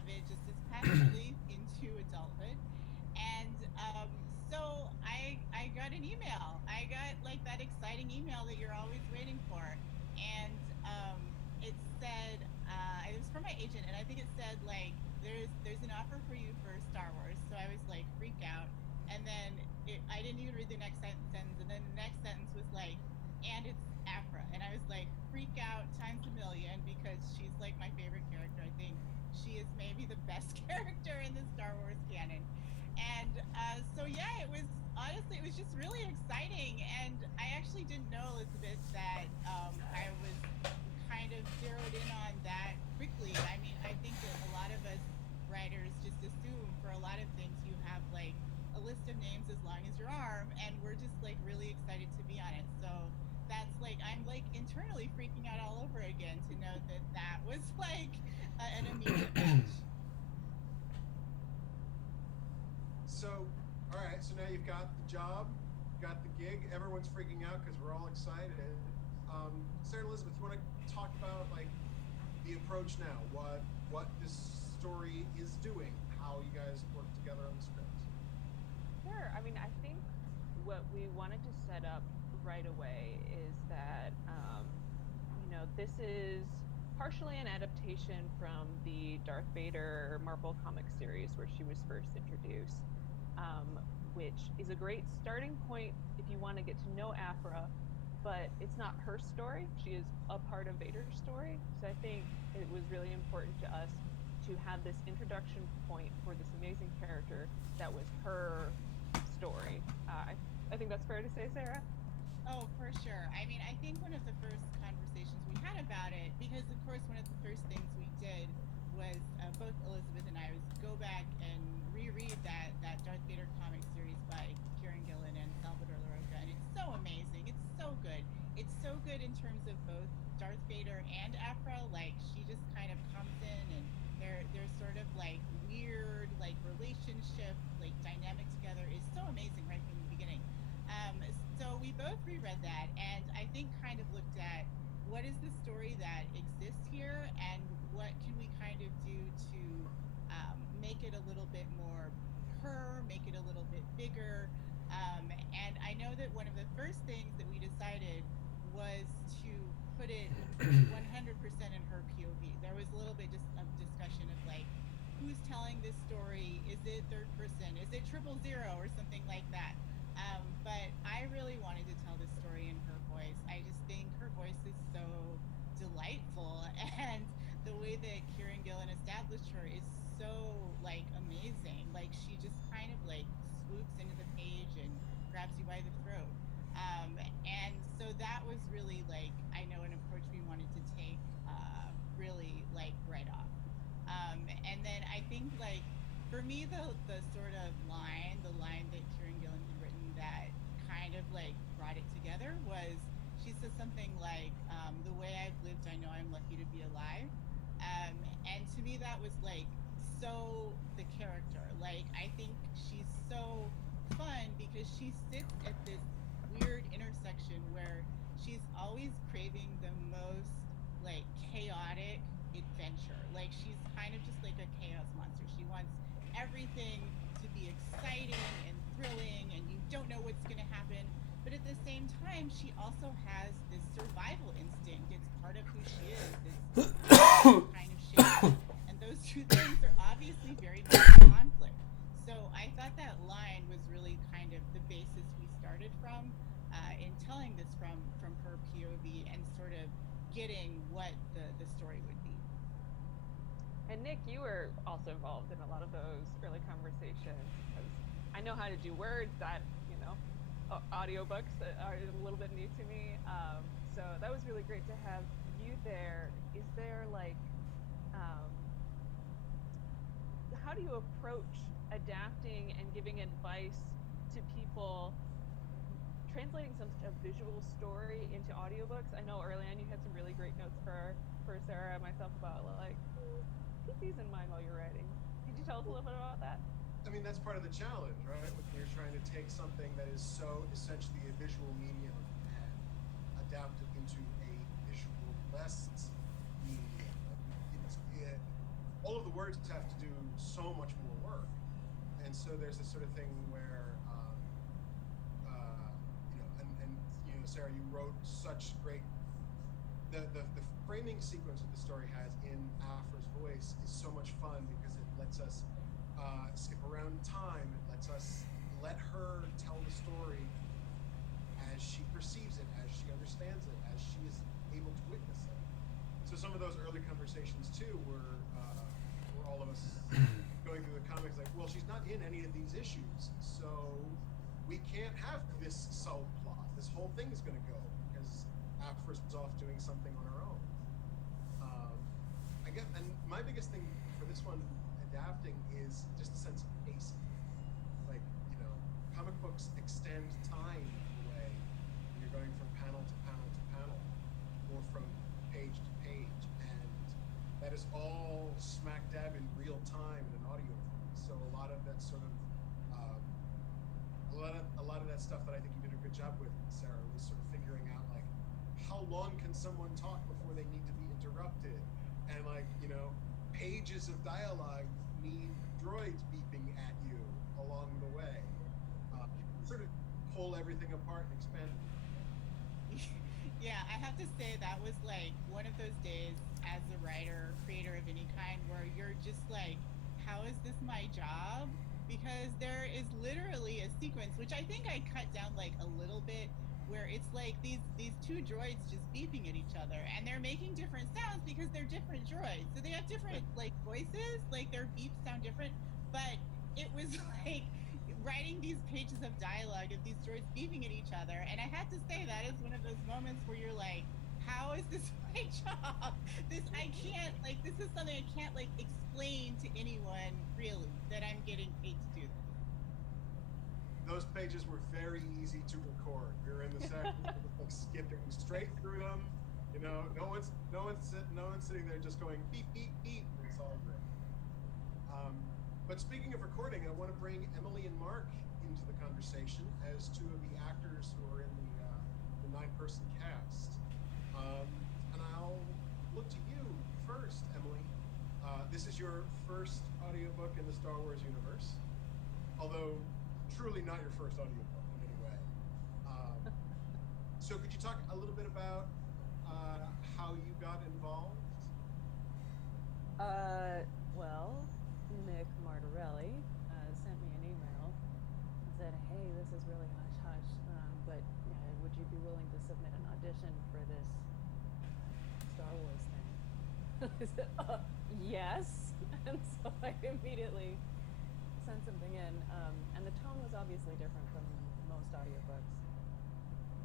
of it just as past relief into adulthood. And so I got an email. I got like that exciting email that you're always waiting for, and it said it was from my agent, and I think it said like there's an offer for you for Star Wars. So I was like freak out, and then I didn't even read the next sentence, and then the next sentence was like, and it's Afra, and I was like freak out times a million because she's like my favorite character. I think she is maybe the best character in the Star Wars canon. And so yeah, it was honestly it was just really exciting, and I actually didn't know, Elizabeth, that I was kind of zeroed in on that quickly. I mean, I think that a lot of us writers just assume for a lot of things you have like a list of names as long as your arm, and we're just like really excited to be on it. So that's like I'm like internally freaking out all over again to know that that was like an immediate match. So, all right. So now you've got the job, got the gig. Everyone's freaking out because we're all excited. Sarah Elizabeth, you want to talk about like the approach now? What this story is doing? How you guys work together on the script? Sure. I mean, I think what we wanted to set up right away is that, this is partially an adaptation from the Darth Vader Marvel comic series where she was first introduced, which is a great starting point if you want to get to know Aphra, but it's not her story. She is a part of Vader's story. So I think it was really important to us to have this introduction point for this amazing character that was her story. I think that's fair to say, Sarah. Oh, for sure. I mean, I think one of the first conversations we had about it, because of course, one of the first things we did was both Elizabeth and I was go back and reread that Darth Vader comic series by Kieran Gillen and Salvador Larroca, and it's so amazing. It's so good. It's so good in terms of both Darth Vader and Aphra. Like she just kind of comes in, and they're sort of like weird like relationship like dynamic together is so amazing right from the beginning. So we both reread that, and I think kind of looked at what is the story that exists here, and what can we kind of do to make it a little bit more her, make it a little bit bigger. And I know that one of the first things that we decided was to put it 100% in her POV. There was a little bit just of discussion of like, who's telling this story? Is it third person? Is it 000 or something like that? But I really wanted to tell this story in her voice. I just think her voice is so delightful, and the way that Kieran Gillen established her is so like amazing. Like she just kind of like swoops into the page and grabs you by the throat. And so that was really like I know an approach we wanted to take really like right off. And then I think like for me the sort of the line that Kieran Gillen had written that kind of like brought it together was she says something like the way I've lived I know I'm lucky to be alive. And to me that was like so the character, like I think she's so fun because she sits at this weird intersection where she's always craving the most like chaotic adventure. Like she's kind of just like a chaos monster. She wants everything to be exciting and thrilling, and you don't know what's going to happen. But at the same time, she also has this survival instinct. It's part of who she is, this animal kind of shape. And those two things are obviously very much in conflict. So I thought that line was really kind of the basis we started from in telling this from her POV and sort of getting what the story would be. And Nick, you were also involved in a lot of those early conversations because I know how to do words that, audiobooks are a little bit new to me. So that was really great to have you there. Is there like, um, how do you approach adapting and giving advice to people translating some a visual story into audiobooks? I know early on you had some really great notes for Sarah and myself about like keep these in mind while you're writing. Could you tell us a little bit about that? I mean, that's part of the challenge, right? When you're trying to take something that is so essentially a visual medium and adapt it into a visual less medium. All of the words nerds have to do so much more work, and so there's this sort of thing where, you know, Sarah, you wrote such great. The framing sequence that the story has in Afra's voice is so much fun because it lets us skip around time. It lets us let her tell the story as she perceives it, as she understands it, as she is able to witness it. So some of those early conversations too were all of us going through the comics like, well, she's not in any of these issues, so we can't have this subplot. This whole thing is going to go because Afra's off doing something on her own. I guess, and my biggest thing for this one adapting is just a sense of pacing. Like, you know, comic books extend time in a way when you're going from panel to panel to panel, or from page to page, and that is all smack dab in real time in an audio form. So a lot of that sort of a lot of that stuff that I think you did a good job with, Sarah, was sort of figuring out like how long can someone talk before they need to be interrupted, and like, you know, pages of dialogue need droids beeping at you along the way. Sort of pull everything apart and expand it. Yeah, I have to say that was like one of those days as a writer or creator of any kind where you're just like, how is this my job? Because there is literally a sequence, which I think I cut down like a little bit, where it's like these two droids just beeping at each other, and they're making different sounds because they're different droids. So they have different like voices, like their beeps sound different. But it was like writing these pages of dialogue of these droids beeping at each other, and I had to say that is one of those moments where you're like, how is this my job? This is something I can't like explain to anyone really, that I'm getting paid to do this. Those pages were very easy to record. We were in the section like skipping straight through them. You know, no one's sitting there just going beep beep beep. It's all great. But speaking of recording, I want to bring Emily and Mark into the conversation as two of the actors who are in the 9-person cast. And I'll look to you first, Emily. This is your first audiobook in the Star Wars universe, although truly not your first audiobook in any way. So could you talk a little bit about how you got involved? Well, Nick Martorelli sent me an email and said, hey, this is really hush-hush, but would you be willing to submit an audition for this Star Wars thing? I said, yes. And so I immediately sent something in, and the tone was obviously different from most audiobooks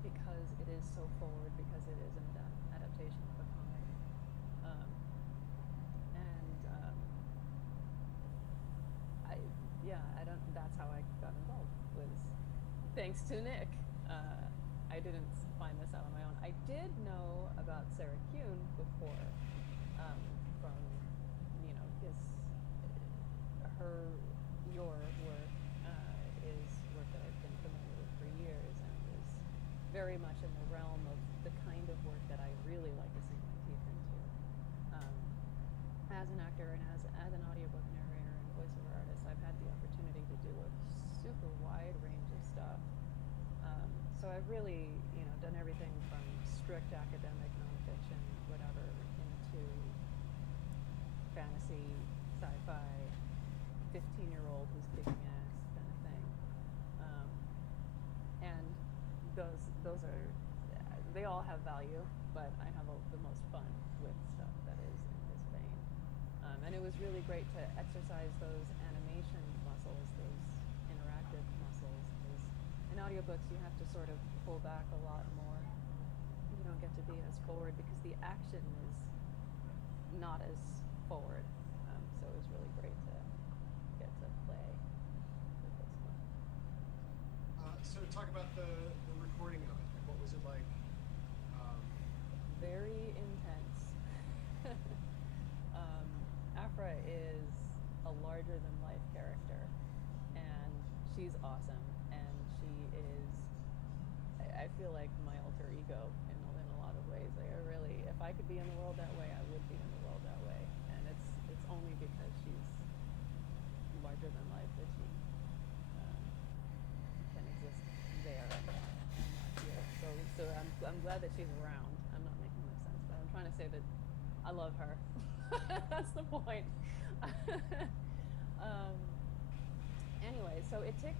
because it is so forward, because it is an adaptation of a comic. That's how I got involved, was thanks to Nick. I didn't find this out on my own. I did know about Sarah Kuhn before, from, you know, your work is work that I've been familiar with for years, and is very much in the realm of the kind of work that I really like to sink my teeth into. As an actor and as an audiobook narrator and voiceover artist, I've had the opportunity to do a super wide range of stuff. So I've really, you know, done everything from strict academic nonfiction, whatever, into fantasy, sci-fi, 15-year-old who's kicking ass kind of thing. And those are, they all have value, but I have the most fun with stuff that is in this vein. And it was really great to exercise those animation muscles, those interactive muscles. Because in audiobooks, you have to sort of pull back a lot more. You don't get to be as forward because the action is not as forward. So it was really great to get to play with this one. So talk about the recording of it. What was it like? Very intense. Afra is a larger-than-life character, and she's awesome, and she is, I feel like my alter ego in a lot of ways. Like, I really, if I could be in the world that way, I would be in the world that way, and it's only because she's larger than life that she can exist there and not here. So I'm glad that she's around. I'm not making no sense, but I'm trying to say that I love her. That's the point. um, anyway, so it took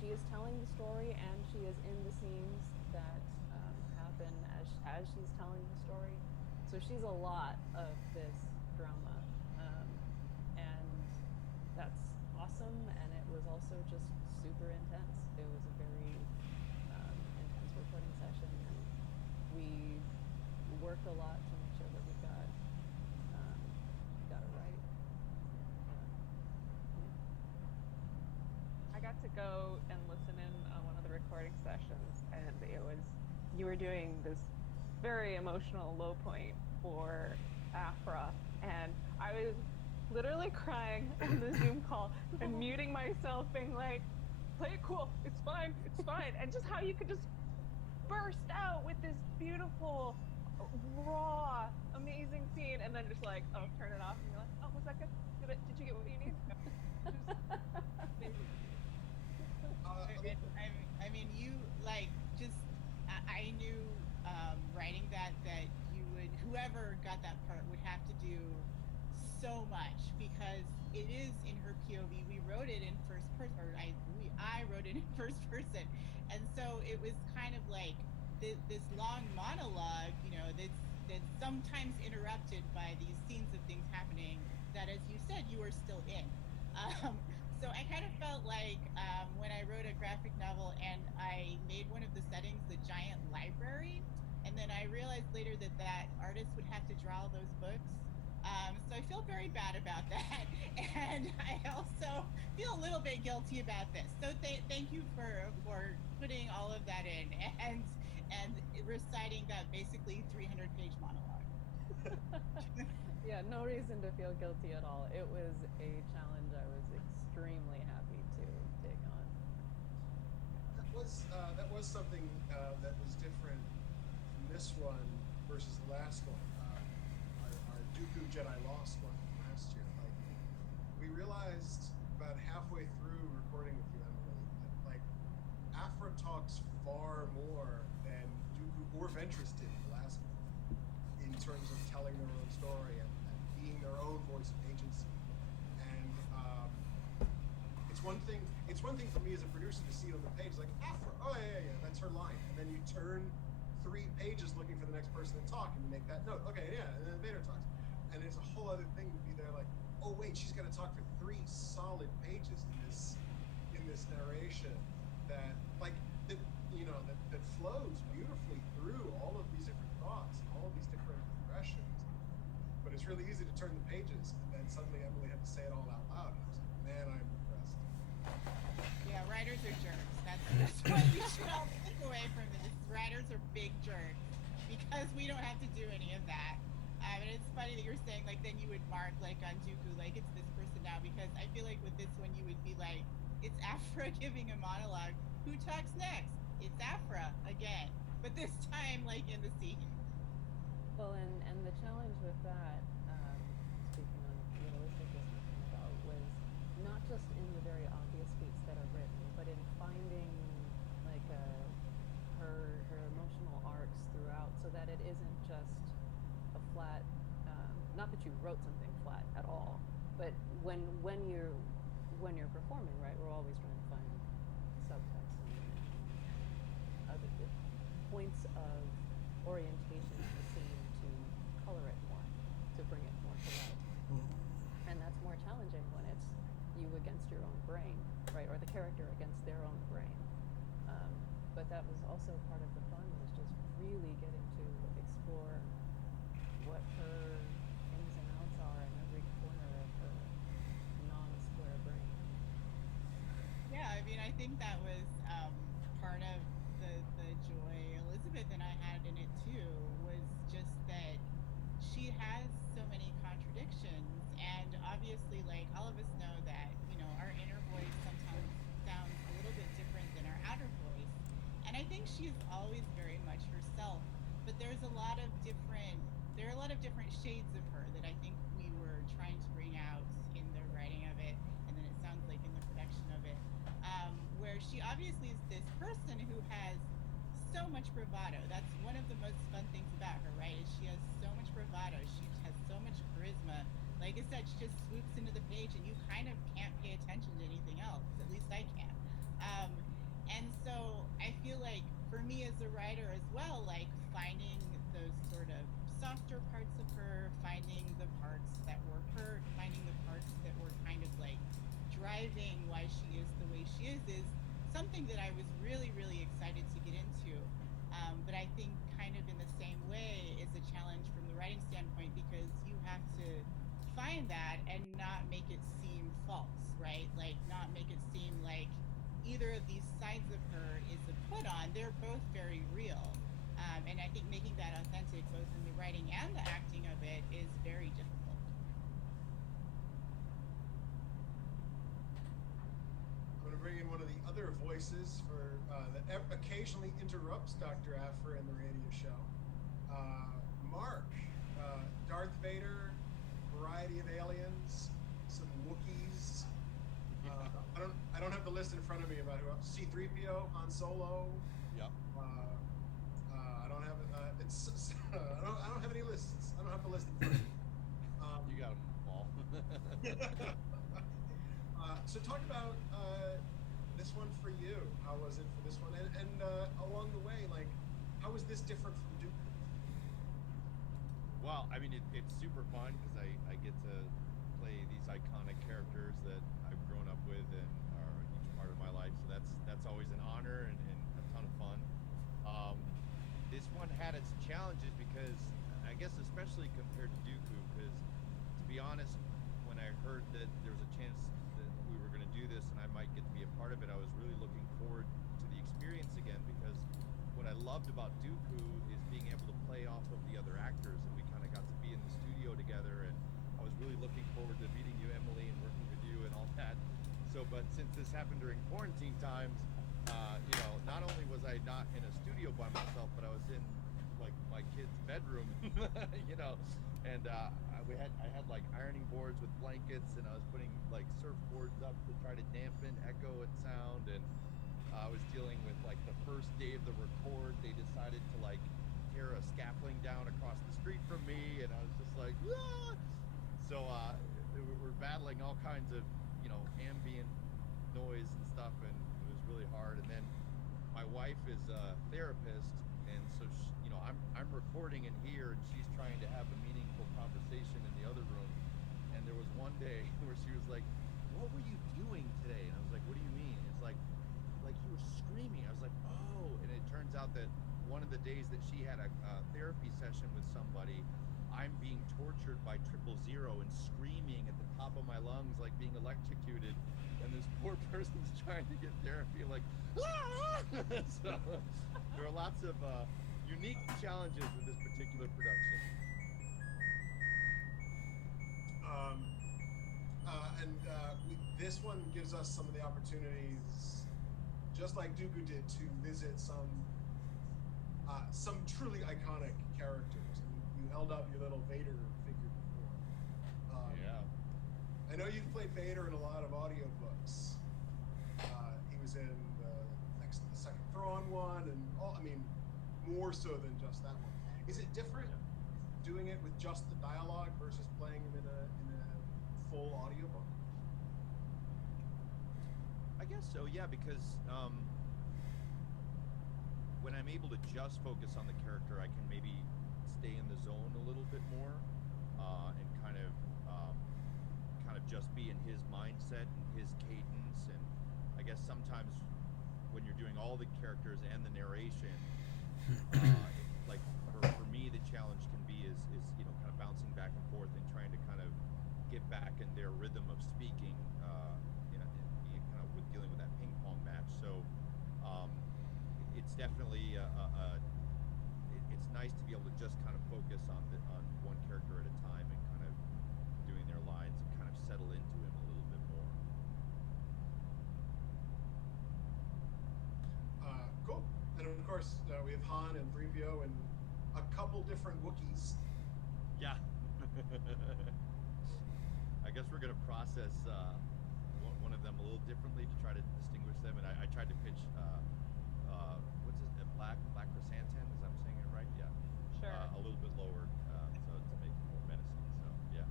she is telling the story, and she is in the scenes that happen as she's telling the story. So she's a lot of this drama, and that's awesome. And it was also just super intense. It was a very intense recording session, and we worked a lot to make sure that we got it right. I got to go and listen in on one of the recording sessions, and you were doing this very emotional low point for Afra, and I was literally crying on the Zoom call and muting myself, being like, "Play it cool, it's fine, and just how you could just burst out with this beautiful, raw, amazing scene, and then just like, oh, turn it off, and you're like, oh, was that good? Did you get what you need? I mean, you like just. I knew writing that you would, whoever got that part would have to do so much, because it is in her POV. We wrote it in first person, or I wrote it in first person, and so it was kind of like this long monologue, that's sometimes interrupted by these scenes of things happening that, as you said, you are still in. So I kind of felt like when I wrote a graphic novel and I made one of the settings the giant library, and then I realized later that artist would have to draw all those books. So I feel very bad about that, and I also feel a little bit guilty about this. So thank you for putting all of that in and reciting that basically 300-page monologue. Yeah, no reason to feel guilty at all. It was a challenge I was extremely happy to take on. That was something that was different from this one versus the last one. Our Dooku Jedi Lost one last year. Like, we realized about halfway through recording with you, Emily, that like Afra talks far more than Dooku or Ventress did in the last one, in terms of telling their own story and being their own voice of agency. And it's one thing for me as a producer to see it on the page, like Afra, oh yeah, that's her line, and then you turn 3 pages looking for the next person to talk, and you make that note, okay, yeah, and then Vader talks, and it's a whole other thing to be there, like, oh wait, she's got to talk for 3 solid pages in this narration that flows beautifully through all of these different thoughts and all of these different progressions. But it's really easy to turn the pages, and then suddenly Emily had to say it all out loud, and I was like, man, I'm impressed. Yeah, writers are jerks. That's what we should all take away from this. Writers are big jerks, because we don't have to do any of that. And it's funny that you're saying, like, then you would mark, like, on Dooku, like, it's this person now, because I feel like with this one you would be like, it's Afra giving a monologue. Who talks next? It's Afra again, but this time, like, in the scene. Well, and the challenge with that, speaking on what Elizabeth was talking about, was not just in the very obvious beats that are written, but in finding like her emotional arcs throughout, so that it isn't just a flat. Not that you wrote something flat at all, but when you're performing, right, we're always trying to find subtext and other points of orientation in the scene to color it more, to bring it more to life. And that's more challenging when it's you against your own brain, right, or the character against their own brain. But that was also part of the fun, was just really getting to explore what her ins and outs are in every corner of her non-square brain. Yeah, I mean, I think that was part of the joy Elizabeth and I had in it too, was just that she has so many contradictions, and obviously, like, all of us know that, our inner voice sometimes sounds a little bit different than our outer voice, and I think she's always very much herself, but there are a lot of different shades of her that I think we were trying to bring out in the writing of it, and then it sounds like in the production of it, where she obviously is this person who has so much bravado. That's one of the most fun things about her, right? Is she has so much bravado. She has so much charisma. Like I said, she just swoops into the page, and you kind of can't pay attention to anything else. At least I can't. Um, and so I feel like for me as a writer as well, like finding those sort of softer parts of her, finding the parts that were hurt, finding the parts that were kind of like driving why she is the way she is something that I was really, really excited to get into. But I think kind of in the same way is a challenge from the writing standpoint because you have to find that and not make it seem false, right? Like not make it seem like either of these sides of her is a put on. They're both very real. And I think making that authentic both in the writing and the acting of it is very difficult. I'm going to bring in one of the other voices for that occasionally interrupts Dr. Afra in the radio show. Mark, Darth Vader, variety of aliens, some Wookiees. I don't have the list in front of me about who else. C-3PO, Han Solo. Yep. I don't have I don't have any lists. I don't have the list in front of me. You got them all. So talk about this one for you. How was it for this one? And along the way, like, how is this different from Dooku? Well, I mean, it's super fun because I get to play these iconic characters that I've grown up with and are a huge part of my life. So that's always an honor and a ton of fun. This one had its challenges because I guess especially compared to Dooku, because to be honest, when I heard that there was a chance that we were going to do this and I might get to be a part of it, I was really looking forward to the experience again because what I loved about Dooku is being able to play off of the other actors, and we kind of got to be in the studio together, and I was really looking forward to meeting you, Emily, and working with you and all that. So, but since this happened during quarantine times, not only was I not in a studio by myself, but I was in like my kid's bedroom, and I had like ironing boards with blankets, and I was putting like surfboards up to try to dampen echo and sound, and I was dealing with like the first day of the record, they decided to like tear a scaffolding down across the street from me, and I was just like, ah! So we're battling all kinds of ambient noise and stuff, and it was really hard. And then my wife is a therapist, and so I'm recording in here, and she's trying to have a meaningful conversation in the other room. And there was one day where she was like, "What were you doing today?" And I was like, "What do you mean?" It's like you were screaming. I was like, "Oh!" And it turns out that one of the days that she had a therapy session with somebody, I'm being tortured by 000 and screaming at the top of my lungs like being electrocuted, and this poor person's trying to get therapy like, ah! So there are lots of unique challenges with this particular production. This one gives us some of the opportunities, just like Dooku did, to visit some truly iconic characters. And you held up your little Vader figure before. Yeah. I know you've played Vader in a lot of audiobooks. He was in the second Thrawn one, and more so than just that one. Is it different doing it with just the dialogue versus playing him in a full audiobook? I guess so, yeah, because when I'm able to just focus on the character, I can maybe stay in the zone a little bit more, and kind of just be in his mindset and his cadence. And I guess sometimes when you're doing all the characters and the narration, like for me, the challenge can be is kind of bouncing back and forth and trying to kind of get back in their rhythm of speaking, kind of with dealing with that ping pong match. So it's definitely it's nice to be able to just kind of focus on one character at a time and kind of doing their lines and kind of settle into him a little bit more. Cool. And of course, we have Han and 3PO and a couple different Wookiees. Yeah. I guess we're gonna process one of them a little differently to try to distinguish them. And I tried to pitch what's it, a black chrysanthemum? Is I'm saying it right? Yeah. Sure. A little bit lower, so to make it more menacing. So yeah.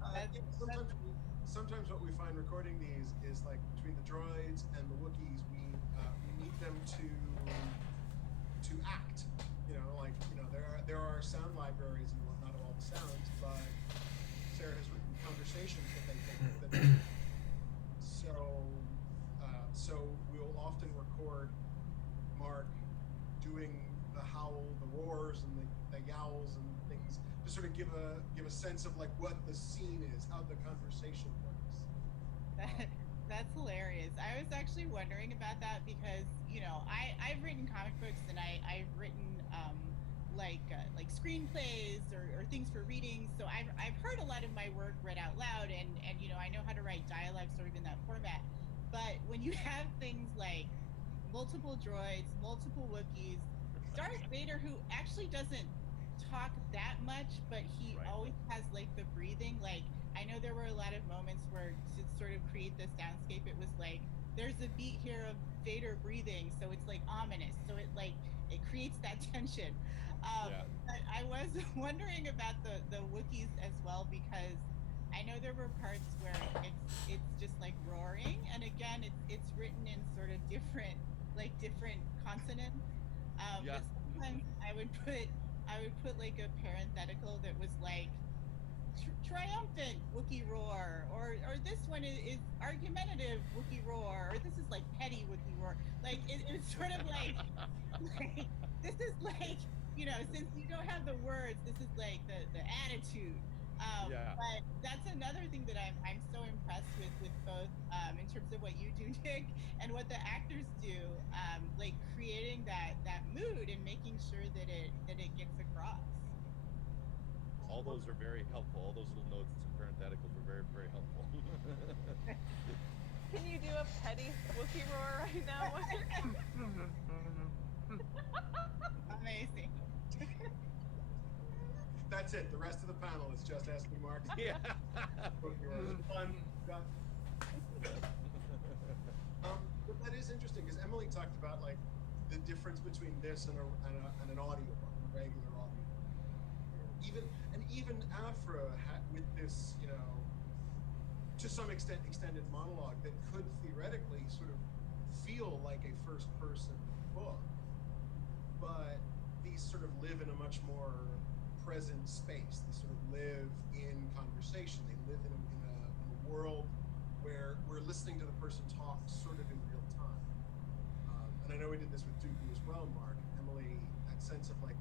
That's, Yeah, that's sometimes what we find recording these is like between the droids and the Wookiees, we need them to act. Like there are sound libraries and whatnot of all the sounds, but Sarah has written conversations that they think that. So we'll often record Mark doing the howl, the roars, and the yowls and things to sort of give a sense of like what the scene is, how the conversation works. that's hilarious. I was actually wondering about that because I've written comic books and I've written like screenplays or things for readings. So I've heard a lot of my work read out loud and I know how to write dialogue sort of in that format. But when you have things like multiple droids, multiple Wookiees, Darth Vader, who actually doesn't talk that much, but he Right. always has like the breathing. Like I know there were a lot of moments where to sort of create this soundscape, it was like there's a beat here of Vader breathing, so it's like ominous. So it creates that tension. Yeah. But I was wondering about the Wookiees as well because I know there were parts where it's just like roaring, and again, it's written in sort of different consonants. Yeah. But sometimes I would put like a parenthetical that was like triumphant Wookiee roar, or this one is argumentative Wookiee roar, or this is like petty Wookiee roar. Like it's sort of like this is like since you don't have the words, this is like the attitude. Yeah. But that's another thing that I'm so impressed with both in terms of what you do, Nick, and what the actors do, like creating that mood and making sure that it gets across. All those are very helpful. All those little notes and parentheticals were very, very helpful. Can you do a petty Wookiee roar right now? Amazing. That's it. The rest of the panel is just asking Mark. Yeah. Done. Done. But that is interesting because Emily talked about like the difference between this and an audiobook, a regular audiobook. Even Afra with this, to some extent extended monologue that could theoretically sort of feel like a first-person book, but these sort of live in a much more present space. They sort of live in conversation. They live in a world where we're listening to the person talk sort of in real time. And I know we did this with Dooku as well, Mark. Emily, that sense of like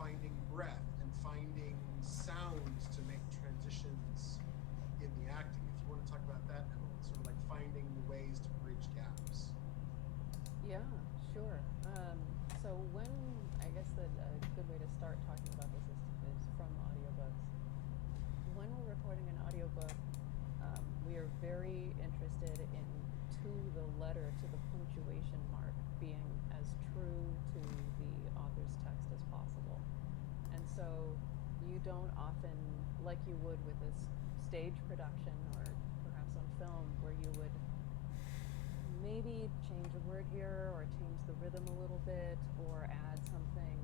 finding breath and finding sounds to make transitions in the acting. If you want to talk about that, Emily, sort of like finding ways to bridge gaps. Yeah, sure. So I guess that a good way to start talking about this is from audiobooks. When we're recording an audiobook, we are very interested in to the letter, to the punctuation mark, being as true to the author's text as possible. And so you don't often, like you would with a stage production or perhaps on film, where you would maybe change a word here or change the rhythm a little bit or add something.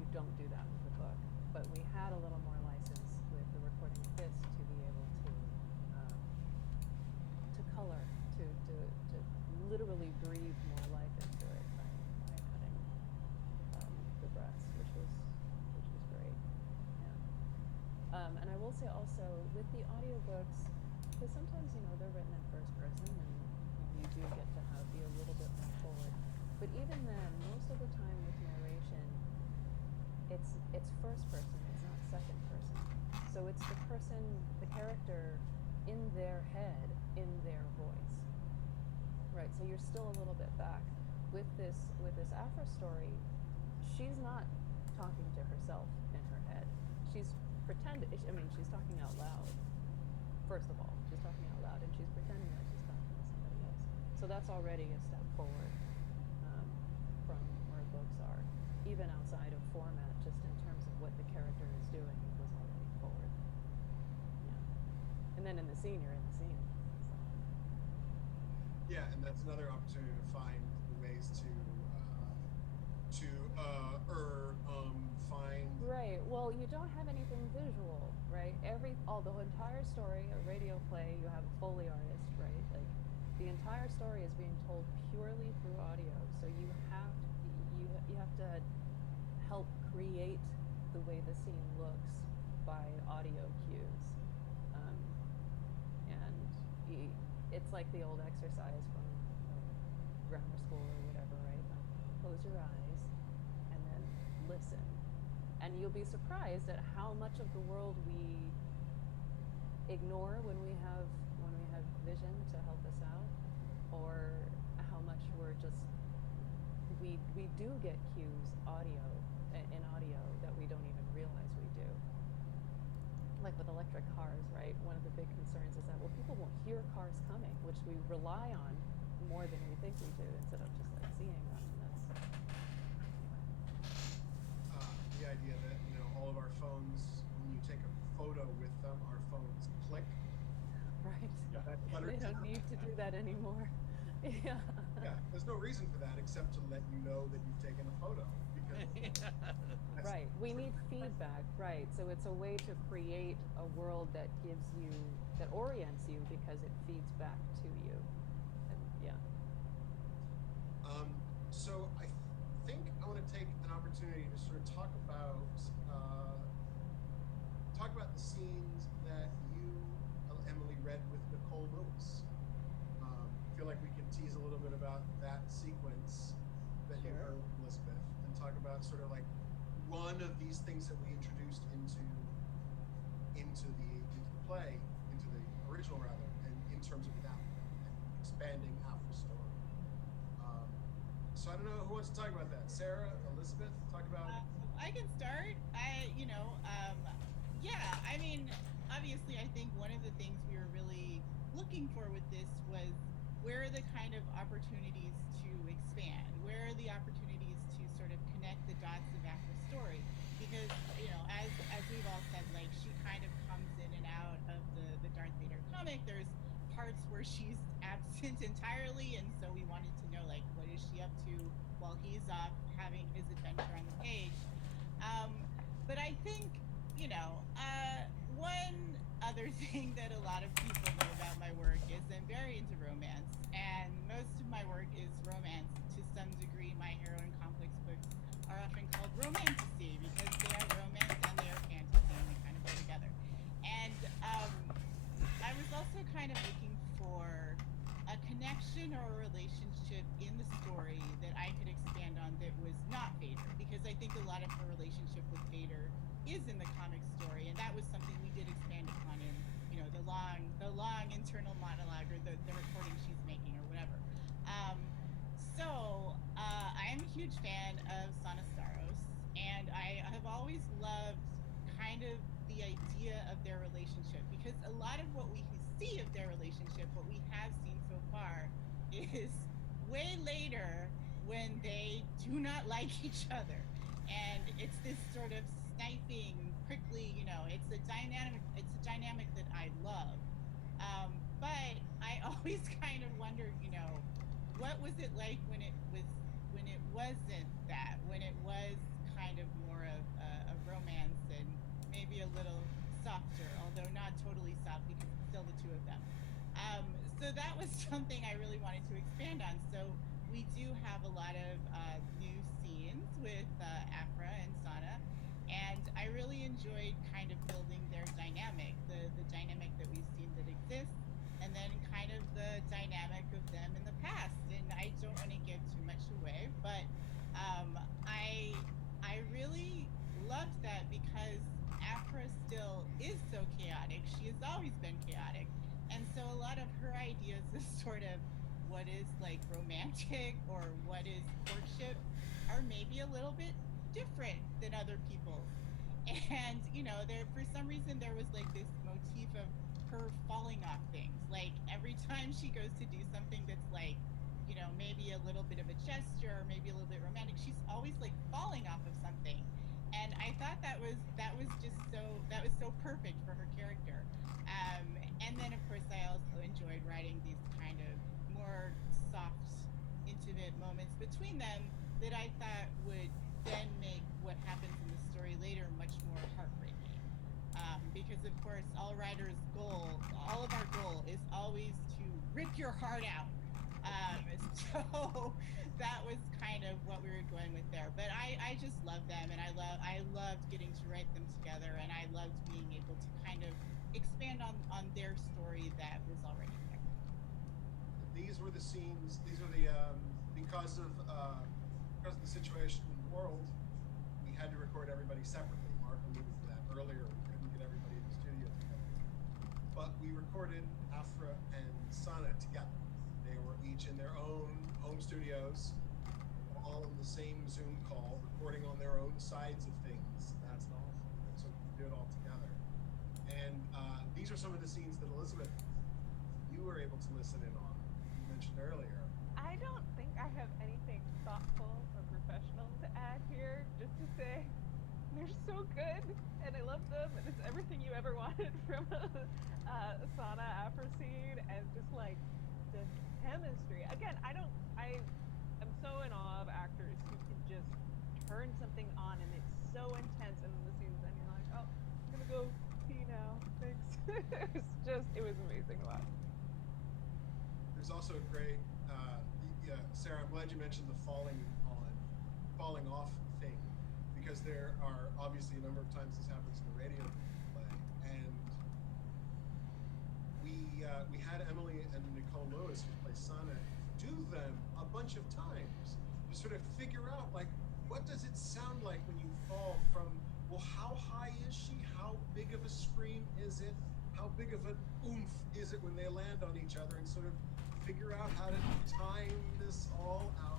You don't do that with the book. But we had a little more license with the recording of this to be able to color, to literally breathe more life into it by adding the breaths, which was great. Yeah. And I will say also with the audiobooks, because sometimes they're written in first person and you do get to be a little bit more forward. But even then, most of the time with narration, it's first person, it's not second person. So it's the character in their head, in their voice. Right, so you're still a little bit back. With this Afra story, she's not talking to herself in her head. She's she's talking out loud. First of all, she's talking out loud and she's pretending like she's talking to somebody else. So that's already a step forward from where books are. Even outside of format, just in terms of what the character is doing, it was already the scene, you're in the scene. Yeah, and that's another opportunity to find ways to find. Right. Well, you don't have anything visual, right? The entire story, a radio play, you have a Foley artist, right? Like, the entire story is being told purely through audio. So you have to help create the way the scene looks by audio cues, and it's like the old exercise from grammar school or whatever, right? Like, close your eyes and then listen. And you'll be surprised at how much of the world we ignore when we have vision to help us out, or how much we do get cues in audio that we don't even realize we do. Like with electric cars, right? One of the big concerns is that, well, people won't hear cars coming, which we rely on more than we think we do, instead of just like seeing them. The idea that all of our phones, when you take a photo with them, our phones click. Right. Yeah. They don't need to do that anymore. Yeah. Yeah, there's no reason for that except to let you know that you've taken a photo. Because Right. We need feedback, right? So it's a way to create a world that orients you because it feeds back to you. And, yeah. So I think I want to take an opportunity to sort of talk about the scenes that you, Emily, read with Nicole Lewis. I feel like we can tease a little bit about that sequence that you heard, Elizabeth, and talk about sort of like one of these things that we introduced into the play, into the original rather, and in terms of that and expanding Afra's story. So I don't know who wants to talk about that. Sarah, Elizabeth, talk about. I can start. Yeah, I mean, obviously, I think one of the things we were really looking for with this was, where are the kind of opportunities to expand? Where are the opportunities to sort of connect the dots of Afra's story? Because, as we've all said, like, she kind of comes in and out of the Darth Vader comic. There's parts where she's absent entirely, and so we wanted to know, like, what is she up to while he's off having his adventure on the page. But I think, one other thing that a lot of people know about my work is I'm very into romance, and most of my work is romance to some degree. My hero and complex books are often called romantasy because they are romance and they are fantasy, and they kind of go together. And I was also kind of looking for a connection or a relationship in the story that I could expand on that was not Vader, because I think a lot of her relationship with Vader is in the comic story, and that was something we did expand upon in, the long internal monologue, or the recording she's making or whatever. I am a huge fan of Sana Staros, and I have always loved kind of the idea of their relationship, because a lot of what we see of their relationship, what we have seen so far, is way later when they do not like each other, and it's this sort of sniping, prickly, it's a dynamic that I love. But I always kind of wondered, what was it like when it wasn't that, when it was kind of more of a romance and maybe a little softer, although not totally soft because it's still the two of them. So that was something I really wanted to expand on. So we do have a lot of new scenes with Afra and Sana, and I really enjoyed kind of building their dynamic, the dynamic that we've seen that exists, and then kind of the dynamic of them in the past. And I don't want to give too much away, but I really loved that, because Afra still is so chaotic. She has always been chaotic. And so a lot of her ideas of sort of what is like romantic or what is courtship are maybe a little bit different than other people's. And, there, for some reason, there was like this motif of her falling off things. Like, every time she goes to do something that's like, maybe a little bit of a gesture, or maybe a little bit romantic, she's always like falling off of something. And I thought that was so perfect for her character. And then of course I also enjoyed writing these kind of more soft, intimate moments between them that I thought would then make what happens in the story later much more heartbreaking. Because of course all of our goal is always to rip your heart out. So that was kind of what we were going with there. But I just love them, and I loved getting to write them together, and I loved being able to kind of expand on their story that was already there. These were the scenes. These are the because of the situation in the world, we had to record everybody separately. Mark alluded to that earlier. We couldn't get everybody in the studio together, but we recorded Afra and Sana together. They were each in their own home studios, all in the same Zoom call, recording on their own sides of things. That's awesome. So we could do it all together. And these are some of the scenes that Elizabeth, you were able to listen in on. You mentioned earlier. I don't think I have anything thoughtful or professional to add here. Just to say, they're so good, and I love them, and it's everything you ever wanted from a Sana Afro scene, and just like the chemistry. Again, I am so in awe of actors who can just turn something on, and it's so intense, and then the scenes, and you're like, oh, I'm gonna go pee now. Thanks. It was amazing to watch. There's also a great, Sarah, I'm glad you mentioned the falling off thing, because there are obviously a number of times this happens in the radio play, and we had Emily and Nicole Lewis, who plays Sana, do them a bunch of times to sort of figure out, like, what does it sound like when you fall from, well, how high is she? How big of a scream is it? How big of an oomph is it when they land on each other, and sort of figure out how to time this all out.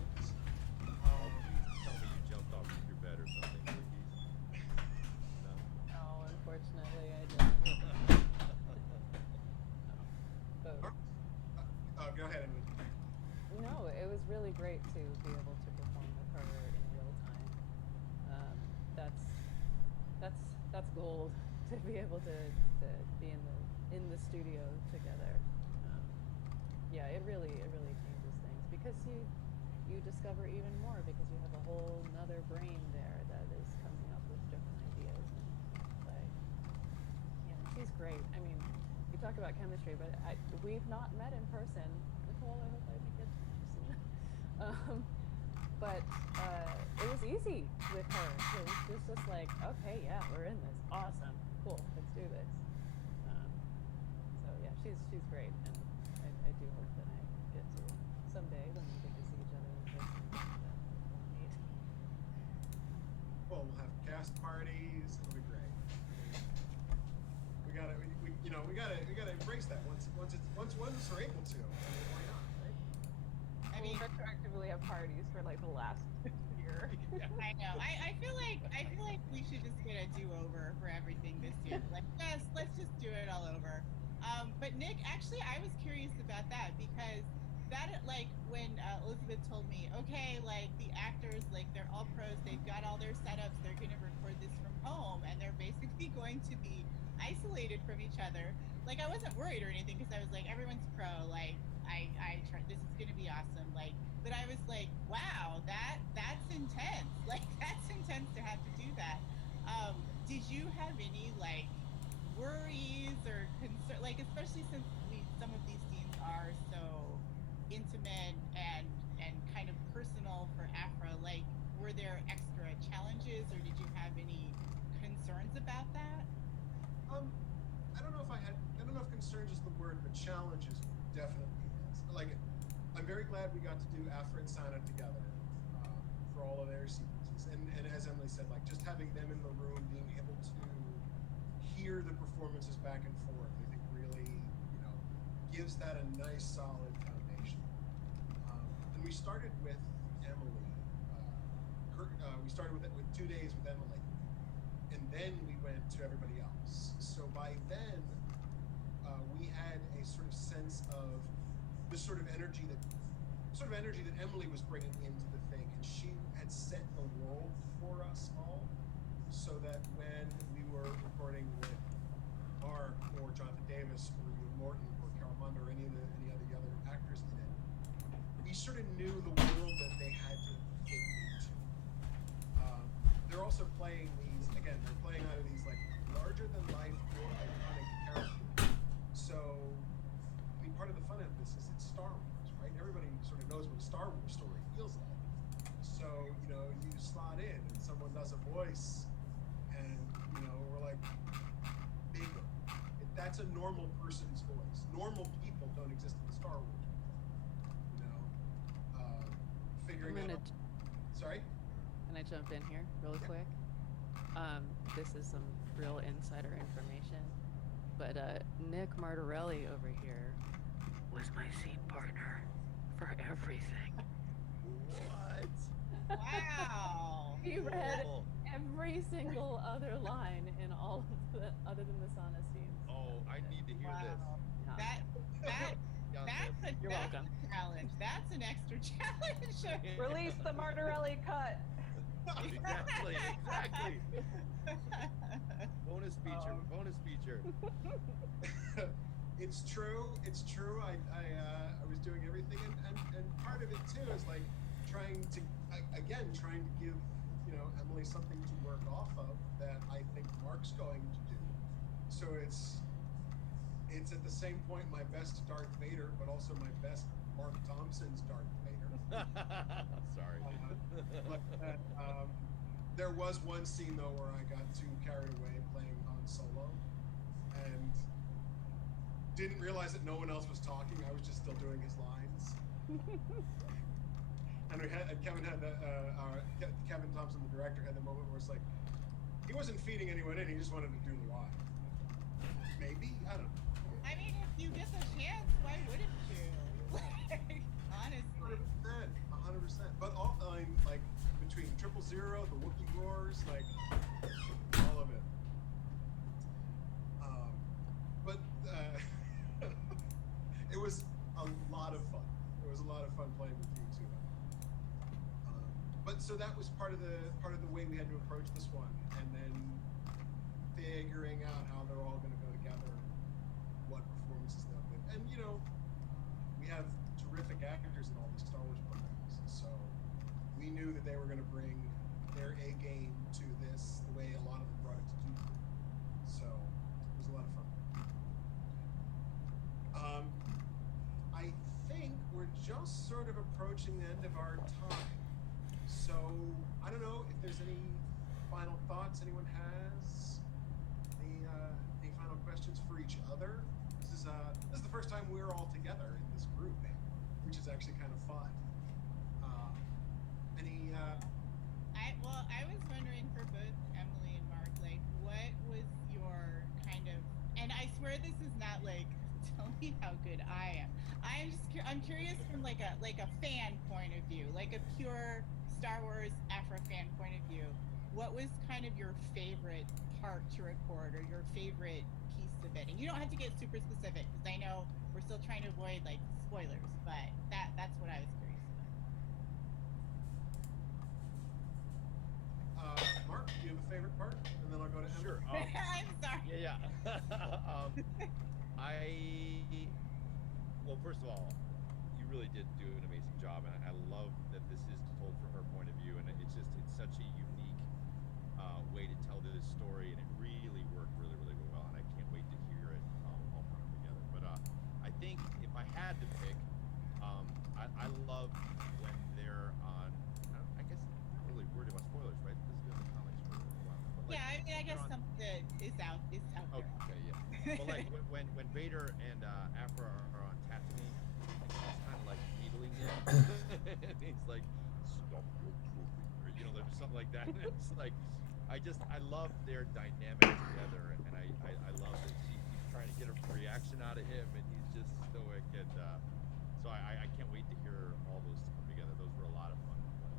Tell me you jumped off your bed or something, please. No? No, unfortunately, I didn't. But Go ahead, Emily. no, it was really great to be able to perform with her in real time. That's gold to be able to be in the studio together. Yeah, it really changes things, because you discover even more, because you have a whole nother brain there that is coming up with different ideas and play. Yeah, she's great. I mean, you talk about chemistry, but we've not met in person. Nicole, I hope I can get to meet you soon. But it was easy with her. It was just like, okay, yeah, we're in this. Awesome, cool, let's do this. So yeah, she's great, and I do hope that I get to someday, when we get to see each other in person, that we'll meet. Well, we'll have cast parties. It'll be great. We gotta embrace that once we're able to. I mean, why not, right? I mean, We'll retroactively have parties for like the last year. Yeah. I know. I feel like we should just get a do-over for everything this year. Like, yes, let's just do it all over. But Nick, actually, I was curious about that, because that, like, when Elizabeth told me, okay, like, the actors, like, they're all pros, they've got all their setups, they're going to record this from home, and they're basically going to be isolated from each other. Like, I wasn't worried or anything, because I was like, everyone's pro, like, I tried, this is going to be awesome, like, but I was like, wow, that's intense. Like, that's intense to have to do that. Did you have any, like, worries or concern, like, especially since some of these scenes are so intimate and kind of personal for Afra, like, were there extra challenges, or did you have any concerns about that? I don't know if concerns is the word, but challenges definitely is. Like, I'm very glad we got to do Afra and Sana together for all of their sequences, and as Emily said, like, just having them in the room, being able to hear the performances back and forth, I think really, gives that a nice solid foundation. And we started with Emily. We started with 2 days with Emily, and then we went to everybody else. So by then, we had a sort of sense of the sort of energy that Emily was bringing into the thing, and she had set the world for us all. so that when we were recording with Mark or Jonathan Davis or Ian Morton or Carol Munder or any of the other actors in it, we sort of knew the world that they had to fit into. They're also playing these, again, they're playing out of these like larger than life or iconic characters. So, I mean, part of the fun of this is it's Star Wars, right? Everybody sort of knows what a Star Wars story feels like. So, you know, you slot in and someone does a voice and, you know, we're like, bigger. That's a normal person's voice. Normal people don't exist in the Star Wars world. You know, figuring out. Sorry? Can I jump in here really quick? This is some real insider information, but Nick Martorelli over here was my scene partner for everything. What? Wow. He read Cool. every single other line in all of the other than the sauna scenes. Oh, I need to hear this. Wow. Yeah. That's You're a welcome. challenge. That's an extra challenge. Release the Martorelli cut. Exactly. Bonus feature. It's true. I was doing everything, and part of it too is like trying to give Emily something to work off of that I think Mark's going to do. So it's at the same point my best Darth Vader, but also my best Mark Thompson's Darth Vader. Sorry. There was one scene though where I got too carried away playing Han Solo, and didn't realize that no one else was talking. I was just still doing his lines. And Kevin Thompson, the director, had the moment where it's like he wasn't feeding anyone in; he just wanted to do the line. Maybe, I don't know. I mean, if you get the chance, why wouldn't you? Like, honestly. 100%. But all like between 000, the Wookiee roars, like all of it. But it was a lot of fun. It was a lot of fun playing with you too. But so that was part of the way we had to approach this one, and then figuring out how they're all going to go together, what performances they'll give, and we have terrific actors in all these Star Wars programs, so we knew that they were going to bring their A game to this the way a lot of them brought it to Duke. So it was a lot of fun. I think we're just sort of approaching the end of our time. So I don't know if there's any final thoughts anyone has. Any final questions for each other? This is the first time we're all together in this group, which is actually kind of fun. I was wondering for both Emily and Mark, like, what was your kind of, and I swear this is not like, tell me how good I am. I'm curious from like a fan point of view, like a pure Star Wars Afro fan point of view. What was kind of your favorite part to record, or your favorite piece of it? And you don't have to get super specific, because I know we're still trying to avoid like spoilers, but that's what I was curious about. Mark, do you have a favorite part? And then I'll go to Emily. Sure. I'm sorry. Yeah. Well, first of all, you really did do an amazing job, and I love that this is told from her point of view, and it's such a unique way to tell this story, and it really worked really, really well, and I can't wait to hear it all put together. But I think if I had to pick, I love when they're on. I guess I'm not really worried about spoilers, right? This has been in the comics for a while. But like, Yeah, I mean, I guess something that is out there. Okay, yeah. Well, like when Vader and Afra are on Tatooine, and he's kind of like needling him, and he's like, "Stop your trooping," or there's something like that. And it's like, I love their dynamic together, and I love that she's trying to get a reaction out of him, and he's just stoic, and so I can't wait to hear all those come together. Those were a lot of fun to play.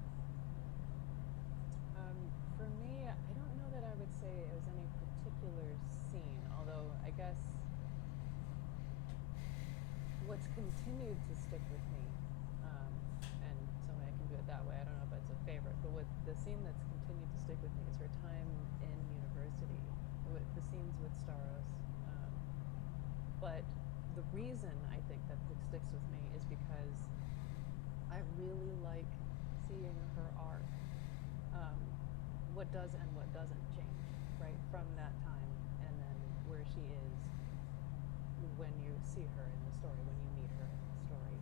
For me, I don't know that I would say it was any particular scene, although I guess what's continued to stick with me, and so I can do it that way, I don't know if it's a favorite, but what the scene that's continued to stick with me is her time in But the reason I think that it sticks with me is because I really like seeing her arc, what does and what doesn't change, right, from that time, and then where she is when you see her in the story, when you meet her in the story.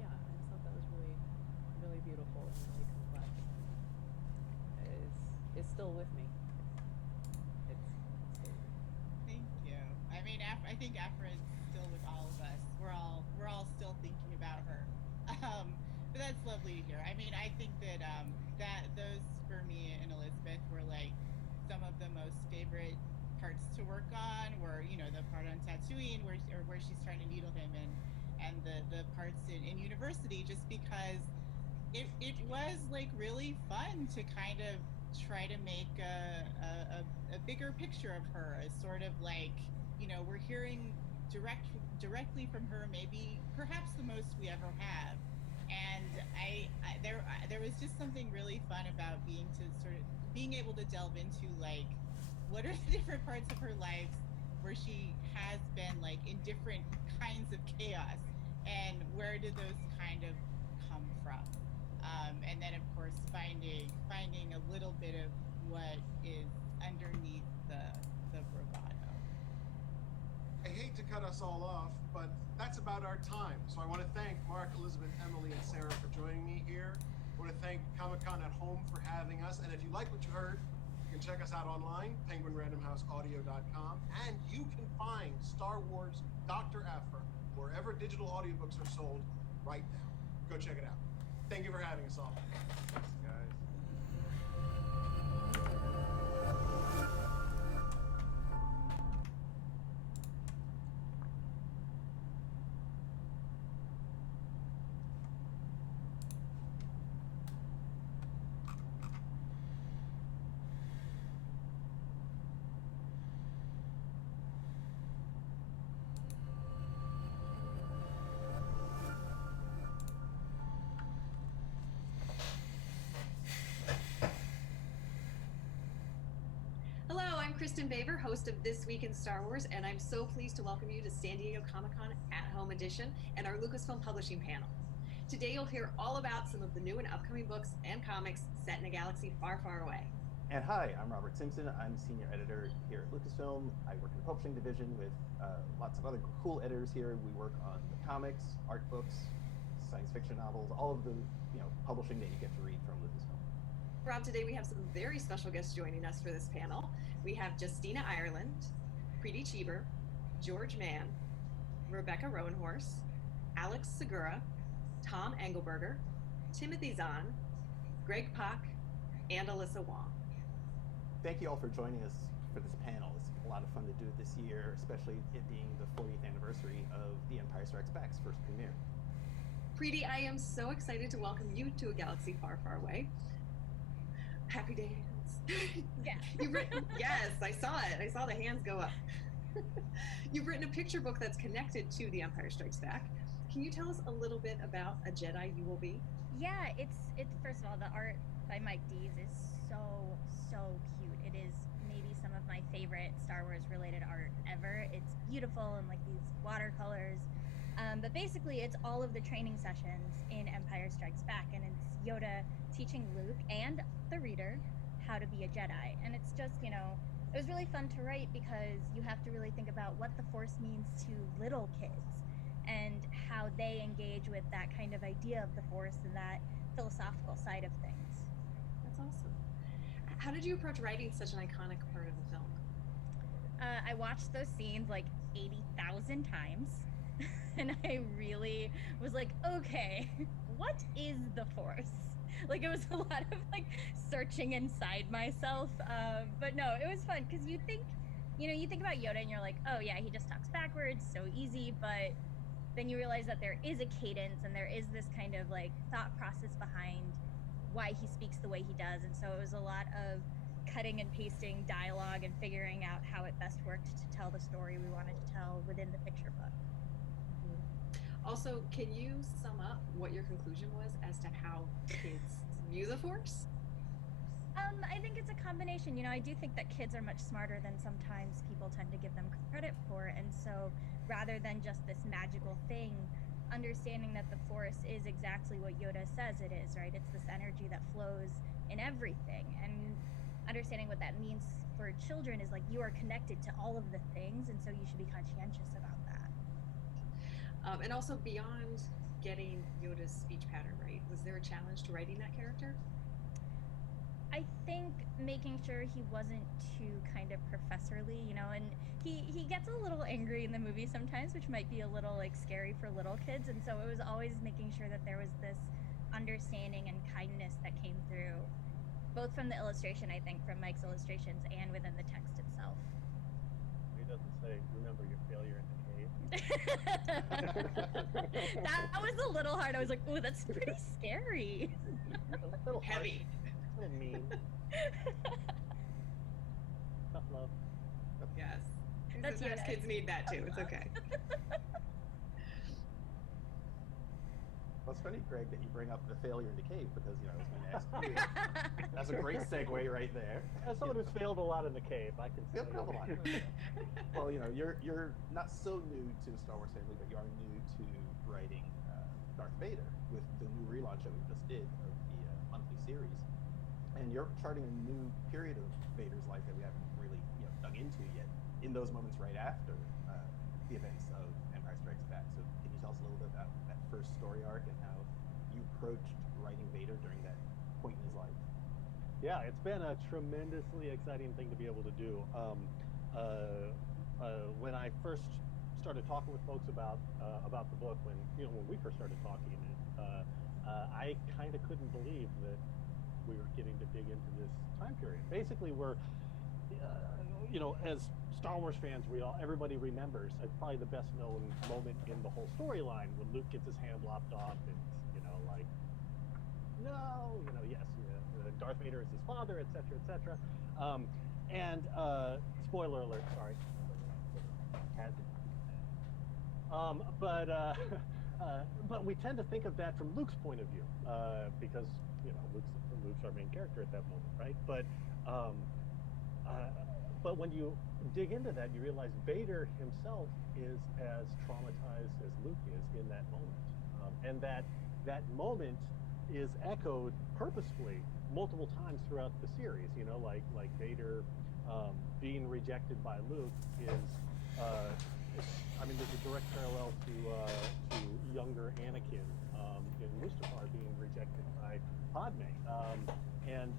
Yeah, I just thought that was really, really beautiful and really complex. Is still with me. It's still with me. Thank you. I mean, I think Afra is still with all of us. We're all still thinking about her. But that's lovely to hear. I mean, I think that that those for me and Elizabeth were like some of the most favorite parts to work on. Were the part on Tatooine where she's trying to needle him, and the parts in University, just because it was like really fun to kind of try to make a bigger picture of her as sort of like we're hearing directly from her, maybe perhaps the most we ever have. And there was just something really fun about being able to delve into like what are the different parts of her life where she has been like in different kinds of chaos, and where did those kind of come from, and then of course finding a little bit of what is underneath the bravado. I hate to cut us all off, but that's about our time. So I want to thank Mark, Elizabeth, Emily, and Sarah for joining me here. I want to thank Comic-Con at Home for having us. And if you like what you heard, you can check us out online, penguinrandomhouseaudio.com. And you can find Star Wars Dr. Aphra wherever digital audiobooks are sold right now. Go check it out. Thank you for having us all. Thanks, guys. Hello, I'm Kristen Baver, host of This Week in Star Wars, and I'm so pleased to welcome you to San Diego Comic-Con at Home Edition and our Lucasfilm Publishing panel. Today you'll hear all about some of the new and upcoming books and comics set in a galaxy far, far away. And hi, I'm Robert Simpson. I'm senior editor here at Lucasfilm. I work in the publishing division with lots of other cool editors here. We work on the comics, art books, science fiction novels, all of the publishing that you get to read from Lucasfilm. Rob, today we have some very special guests joining us for this panel. We have Justina Ireland, Preeti Cheever, George Mann, Rebecca Roanhorse, Alex Segura, Tom Engelberger, Timothy Zahn, Greg Pak, and Alyssa Wong. Thank you all for joining us for this panel. It's a lot of fun to do it this year, especially it being the 40th anniversary of The Empire Strikes Back's first premiere. Preeti, I am so excited to welcome you to a galaxy far, far away. Happy day hands. Yeah. Yes, I saw it. I saw the hands go up. You've written a picture book that's connected to The Empire Strikes Back. Can you tell us a little bit about A Jedi You Will Be? Yeah, it's first of all, the art by Mike Dees is so cute. It is maybe some of my favorite Star Wars related art ever. It's beautiful and like these watercolors. But basically it's all of the training sessions in Empire Strikes Back, and it's Yoda teaching Luke and the reader how to be a Jedi. And it's just, it was really fun to write because you have to really think about what the Force means to little kids and how they engage with that kind of idea of the Force and that philosophical side of things. That's awesome. How did you approach writing such an iconic part of the film? I watched those scenes like 80,000 times and I really was like, okay, what is the Force? Like, it was a lot of like searching inside myself, but no, it was fun because you think about Yoda and you're like, oh yeah, he just talks backwards, so easy, but then you realize that there is a cadence and there is this kind of like thought process behind why he speaks the way he does. And so it was a lot of cutting and pasting dialogue and figuring out how it best worked to tell the story we wanted to tell within the picture book. Also, can you sum up what your conclusion was as to how kids view the Force? I think it's a combination. You know, I do think that kids are much smarter than sometimes people tend to give them credit for. And so rather than just this magical thing, understanding that the force is exactly what Yoda says it is, right? It's this energy that flows in everything. And understanding what that means for children is like you are connected to all of the things. And so you should be conscientious about that. And also beyond getting Yoda's speech pattern right, was there a challenge to writing that character? I think making sure he wasn't too kind of professorly, you know, and he gets a little angry in the movie sometimes, which might be a little like scary for little kids. And so it was always making sure that there was this understanding and kindness that came through, both from the illustration, I think, from Mike's illustrations and within the text itself. He doesn't say, remember your failure in the cave. That was a little hard. I was like, ooh, that's pretty scary. A little Heavy. harsh, a little mean. Tough love. Yes. That's Sometimes Yoda. kids need that too. It's okay. Well, it's funny, Greg, that you bring up the failure in the cave because, you know, I was going to ask you. That's a great segue right there. As someone who's failed a lot in the cave, I can say. Yep, a lot. Well, you know, you're not so new to the Star Wars family, but you are new to writing Darth Vader with the new relaunch that we just did of the monthly series, and you're charting a new period of Vader's life that we haven't really, you know, dug into yet. In those moments right after the events of Empire Strikes Back, so can you tell us a little bit about that first story arc and how you approached writing Vader during that point in his life? Yeah, it's been a tremendously exciting thing to be able to do. When I first started talking with folks about the book, when we first started talking, I kind of couldn't believe that we were getting to dig into this time period. Basically, we're as Star Wars fans, everybody remembers probably the best known moment in the whole storyline when Luke gets his hand lopped off and like, no, yes, Darth Vader is his father, etc., etc. And spoiler alert, sorry. But we tend to think of that from Luke's point of view because Luke's our main character at that moment, right? But when you dig into that, you realize Vader himself is as traumatized as Luke is in that moment, and that moment is echoed purposefully multiple times throughout the series. Like Vader being rejected by Luke is, there's a direct parallel to younger Anakin in Mustafar being rejected by Padme, and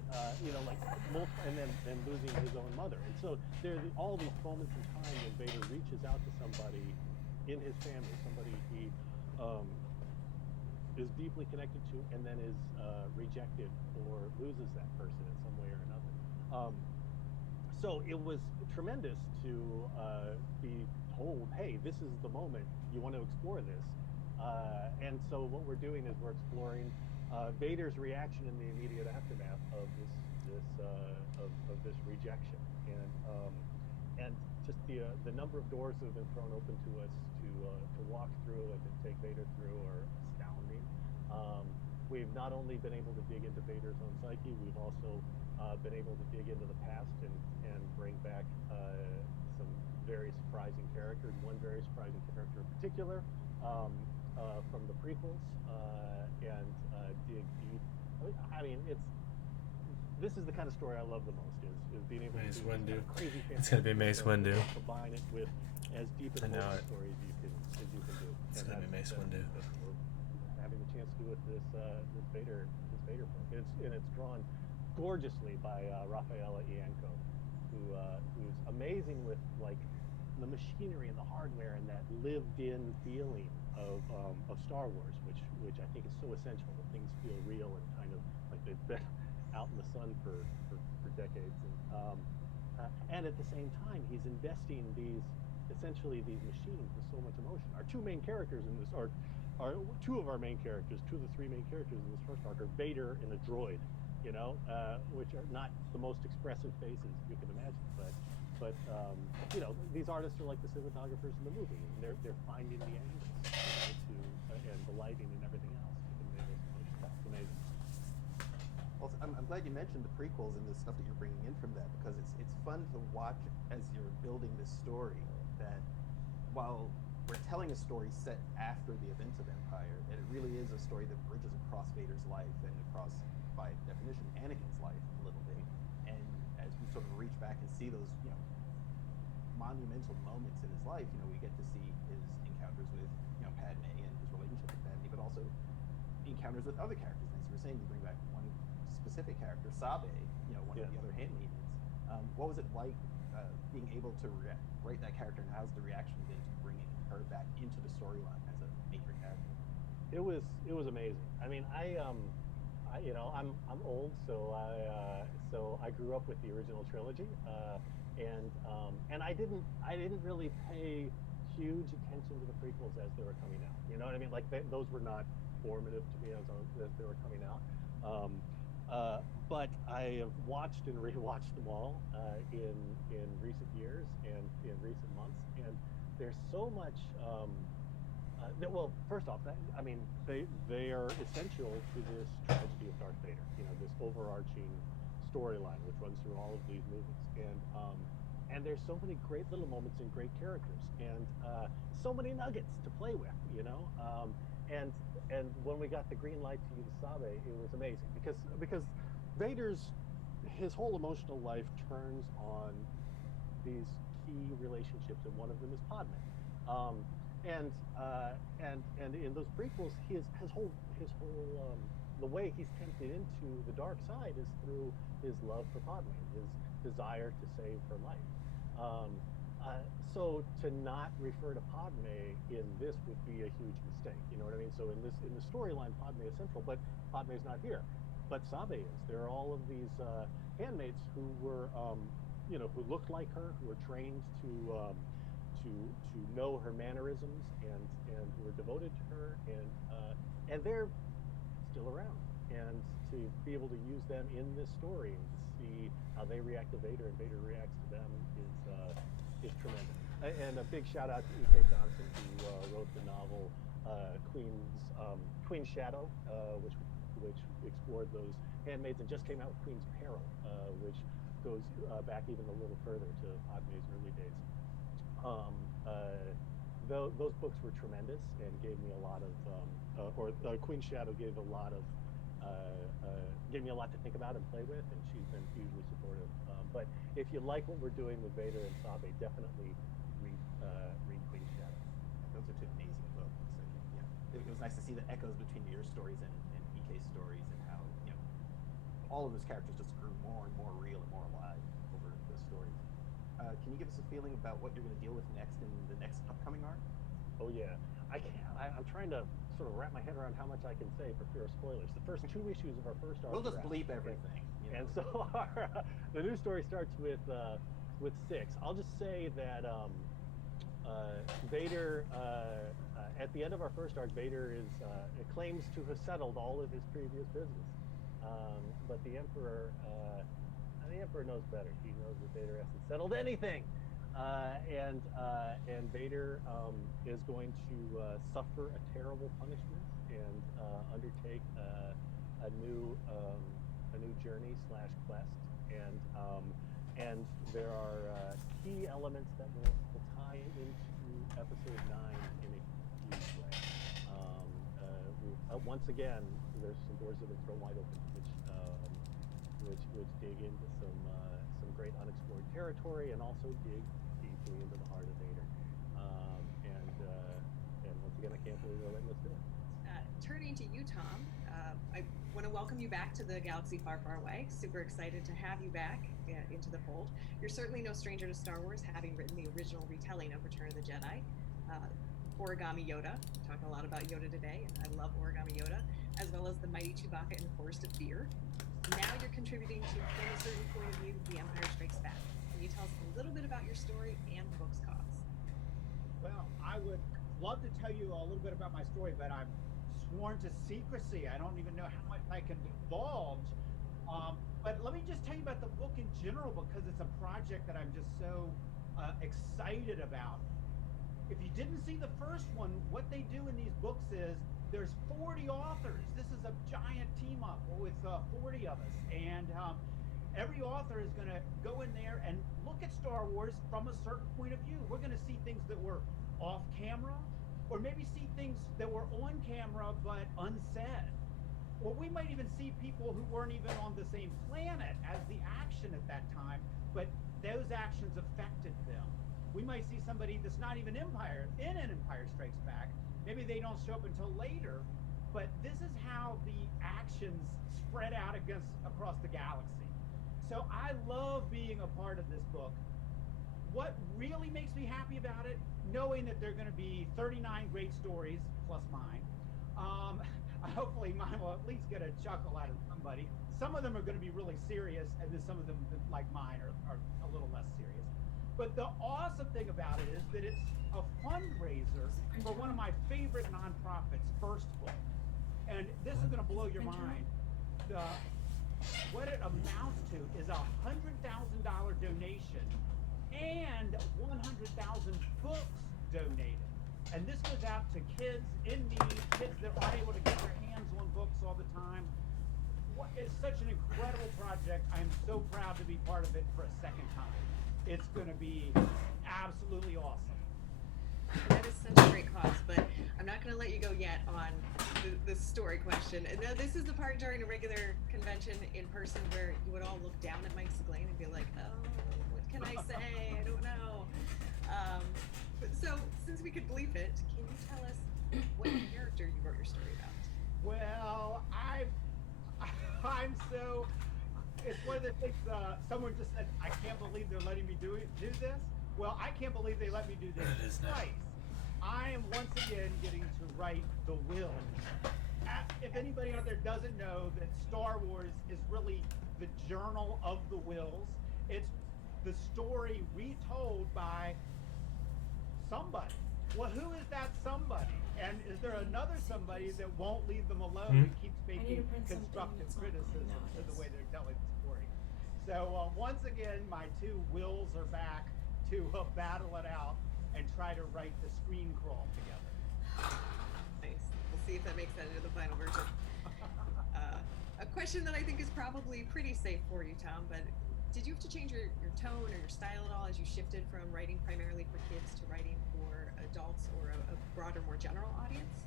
then losing his own mother. And so there are all these moments in time when Vader reaches out to somebody in his family, somebody he is deeply connected to, and then is rejected or loses that person in some way or another. So it was tremendous to be told, hey, this is the moment, you want to explore this. And so what we're doing is we're exploring Vader's reaction in the immediate aftermath of this rejection, and just the number of doors that have been thrown open to us to walk through and to take Vader through are astounding. We've not only been able to dig into Vader's own psyche, we've also been able to dig into the past and bring back some very surprising characters. One very surprising character in particular from the prequels, and dig deep. This is the kind of story I love the most, is being able Mace to do Windu. this crazy It's gonna be Mace Windu. Combine it with as deep I an know emotional it. story as you can do. It's And gonna be that's Mace Windu. what we're having the chance to do with this Vader book. It's drawn gorgeously by Rafaela Ianco, who's amazing with like the machinery and the hardware and that lived-in feeling of Star Wars, which I think is so essential, that things feel real and kind of like they've been out in the sun for decades. And at the same time, he's investing these machines with so much emotion. Our two main characters in this are two of our main characters, two of the three main characters in this first arc are Vader and a droid, which are not the most expressive faces you can imagine, but these artists are like the cinematographers in the movie, and they're finding the angles, and the lighting and everything else to convey those emotions. It's amazing. Well, I'm glad you mentioned the prequels and the stuff that you're bringing in from that, because it's fun to watch as you're building this story. That while we're telling a story set after the events of Empire, and it really is a story that bridges across Vader's life and across, by definition, Anakin's life a little bit. And as we sort of reach back and see those, monumental moments in his life, we get to see his encounters with, Padme and his relationship with Padme, but also encounters with other characters. As you were saying, you bring back one specific character, Sabe, one of the other handmaidens. What was it like being able to write that character, and how's the reaction been to bringing her back into the storyline as a major character? It was amazing. I mean, I'm old, so I grew up with the original trilogy, and I didn't really pay huge attention to the prequels as they were coming out. You know what I mean? Like those were not formative to me as they were coming out. But I have watched and rewatched them all in recent years and in recent months, and there's so much. Well, first off, I mean, they are essential to this tragedy of Darth Vader. This overarching storyline which runs through all of these movies, and there's so many great little moments and great characters, and so many nuggets to play with. And when we got the green light to use Sabe, it was amazing because his whole emotional life turns on these key relationships, and one of them is Padme. And in those prequels, his whole the way he's tempted into the dark side is through his love for Padme, his desire to save her life. So to not refer to Padme in this would be a huge mistake. You know what I mean? So in the storyline, Padme is central, but Padme is not here. But Sabe is. There are all of these handmaids who were, who looked like her, who were trained to know her mannerisms, and who were devoted to her, and they're still around. And to be able to use them in this story and to see how they react to Vader and Vader reacts to them is tremendous. And a big shout out to E.K. Johnson, who wrote the novel Queen's Shadow, which explored those handmaids, and just came out with Queen's Peril, which goes back even a little further to Padme's early days. Those books were tremendous and gave me a lot of, Queen's Shadow gave me a lot to think about and play with, and she's been hugely supportive. But if you like what we're doing with Vader and Sabe, definitely read Queen's Shadow. Those are two amazing books. And, it was nice to see the echoes between your stories and EK's stories, and how all of those characters just grew more and more real and more alive over the stories. Can you give us a feeling about what you're going to deal with next in the next upcoming arc? Oh yeah, I can't. I'm trying to sort of wrap my head around how much I can say for fear of spoilers. The first 2 issues of our first arc. We'll just bleep everything. And so the new story starts with 6. I'll just say that Vader, at the end of our first arc, Vader claims to have settled all of his previous business, but the Emperor knows better. He knows that Vader hasn't settled anything, and Vader is going to suffer a terrible punishment and undertake a new journey / quest, and there are key elements that will tie into episode 9 in a huge way. Once again, there's some doors that have been thrown wide open, which dig into some great unexplored territory, and also dig deeply into the heart of Vader. And once again, I can't believe they're letting us do it. Turning to you, Tom, I want to welcome you back to the galaxy far, far away. Super excited to have you back into the fold. You're certainly no stranger to Star Wars, having written the original retelling of Return of the Jedi. Origami Yoda, talking a lot about Yoda today, and I love Origami Yoda, as well as the Mighty Chewbacca in the Forest of Fear. Now you're contributing to, from a certain point of view, The Empire Strikes Back. Can you tell us a little bit about your story and the book's cause? Well, I would love to tell you a little bit about my story, but I'm sworn to secrecy. I don't even know how much I can divulge. But let me just tell you about the book in general, because it's a project that I'm just so excited about. If you didn't see the first one, what they do in these books is there's 40 authors. This is a giant team up with 40 of us, and every author is going to go in there and look at Star Wars from a certain point of view. We're going to see things that were off camera, or maybe see things that were on camera but unsaid. Or we might even see people who weren't even on the same planet as the action at that time, but those actions affected them. We might see somebody that's not even in an Empire Strikes Back. Maybe they don't show up until later, but this is how the actions spread out across the galaxy. So I love being a part of this book. What really makes me happy about it, knowing that there are going to be 39 great stories plus mine. Hopefully mine will at least get a chuckle out of somebody. Some of them are going to be really serious, and then some of them, like mine, are a little less serious. But the awesome thing about it is that it's a fundraiser for one of my favorite nonprofits, First Book. And this is going to blow your mind. What it amounts to is a $100,000 donation and 100,000 books donated. And this goes out to kids in need, kids that aren't able to get their hands on books all the time. It's such an incredible project. I'm so proud to be part of it for a second time. It's going to be absolutely awesome. That is such a great cause, but I'm not going to let you go yet on the story question. And no, this is the part during a regular convention in person where you would all look down at Mike Seglain and be like, oh, what can I say? I don't know. So, since we could bleep it, can you tell us what character you wrote your story about? Well, I'm so. It's one of the things. Someone just said, "I can't believe they're letting me do this." Well, I can't believe they let me do this twice. I am once again getting to write the will. If anybody out there doesn't know that Star Wars is really the journal of the wills, it's the story retold by somebody. Well, who is that somebody? And is there another somebody that won't leave them alone and keeps making constructive criticism to the way they're telling the story? So once again, my two wills are back to battle it out and try to write the screen crawl together. Nice. We'll see if that makes that into the final version. A question that I think is probably pretty safe for you, Tom, but did you have to change your tone or your style at all as you shifted from writing primarily for kids to writing for adults or a broader, more general audience?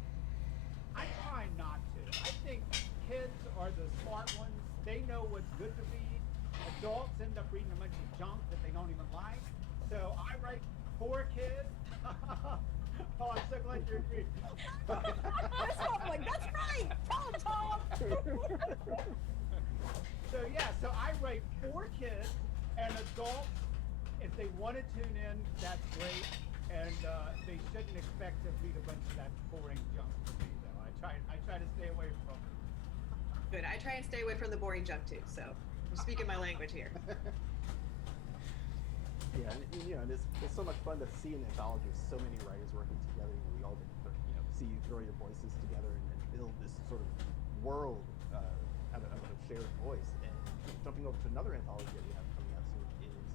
I try not to. I think kids are the smart ones. They know what's good to read. Adults end up reading a bunch of junk that they don't even like. So I write for kids. Oh, I'm so glad you agree. I'm like, that's right. Tell him, Tom. So yeah, so I write for kids and adults. If they want to tune in, that's great. And they shouldn't expect to read a bunch of that boring junk from me, though. I try to stay away from it. Good. I try and stay away from the boring junk too. So I'm speaking my language here. Yeah, and it's so much fun to see an anthology with so many writers working together. We all get to, see you throw your voices together and build this sort of world out of a shared voice. And jumping over to another anthology that we have coming out soon is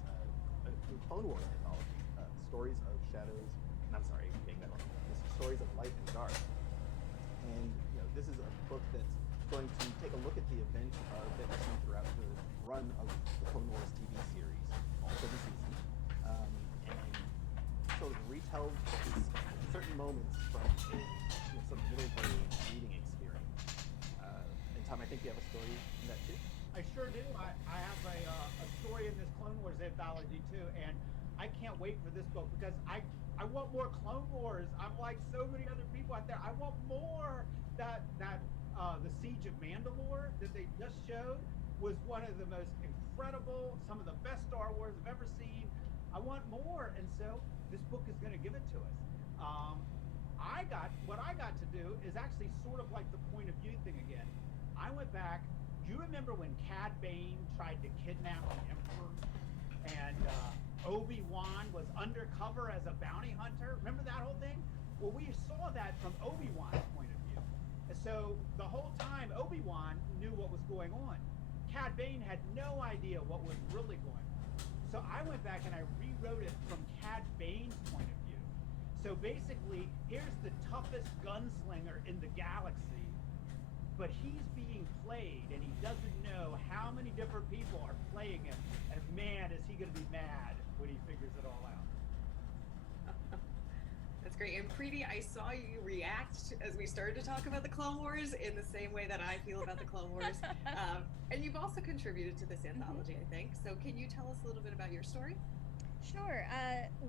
a new Clone Wars anthology, Stories of Shadows. I'm sorry, getting that wrong. This is Stories of Light and Dark. And this is a book that's going to take a look at the events that we see throughout the run of the Clone Wars TV series, all 7 seasons. Sort of retell certain moments from a sort of middle grade reading experience. And Tom, I think you have a story in that too. I sure do. I have a story in this Clone Wars anthology too, and I can't wait for this book because I want more Clone Wars. I'm like so many other people out there. I want more. That the Siege of Mandalore that they just showed was one of the most incredible, some of the best Star Wars I've ever seen. I want more, and so this book is going to give it to us. What I got to do is actually sort of like the point of view thing again. I went back. Do you remember when Cad Bane tried to kidnap the Emperor, and Obi-Wan was undercover as a bounty hunter? Remember that whole thing? Well, we saw that from Obi-Wan's point of view. And so the whole time, Obi-Wan knew what was going on. Cad Bane had no idea what was really going on. So I went back and I rewrote it from Cad Bane's point of view. So basically, here's the toughest gunslinger in the galaxy, but he's being played, and he doesn't know how many different people are playing him. And man, is he going to be mad when he figures it all out. That's great. And Preeti, I saw you react as we started to talk about the Clone Wars in the same way that I feel about the Clone Wars. And you've also contributed to this anthology, I think. So can you tell us a little bit about your story? Sure.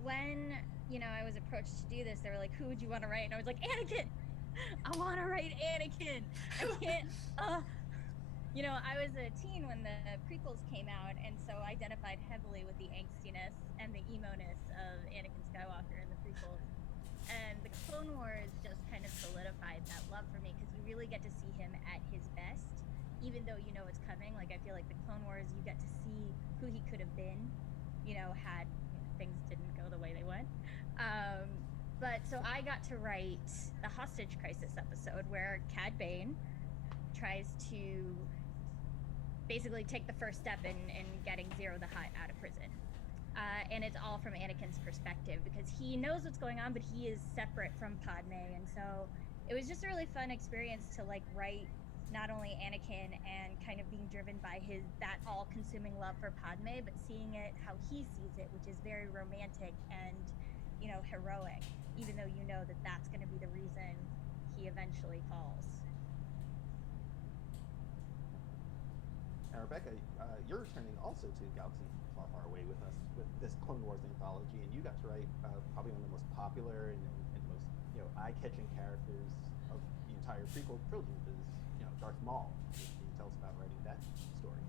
When, I was approached to do this, they were like, who would you want to write? And I was like, Anakin! I want to write Anakin! I can't, I was a teen when the prequels came out, and so I identified heavily with the angstiness and the emo-ness of Anakin Skywalker in the prequels. And the Clone Wars just kind of solidified that love for me, because you really get to see him at his best, even though you know it's coming. Like, I feel like the Clone Wars, you get to see who he could have been, had things didn't go the way they went. But so I got to write the hostage crisis episode where Cad Bane tries to basically take the first step in getting Zero the Hutt out of prison. And it's all from Anakin's perspective, because he knows what's going on, but he is separate from Padme. And so it was just a really fun experience to write not only Anakin and kind of being driven by that all-consuming love for Padme, but seeing it how he sees it, which is very romantic and, heroic, even though you know that that's going to be the reason he eventually falls. And Rebecca, you're returning also to Galaxy Far, Far Away with us with this Clone Wars anthology, and you got to write probably one of the most popular and most eye-catching characters of the entire prequel trilogy, is Darth Maul. Can you tell us about writing that story?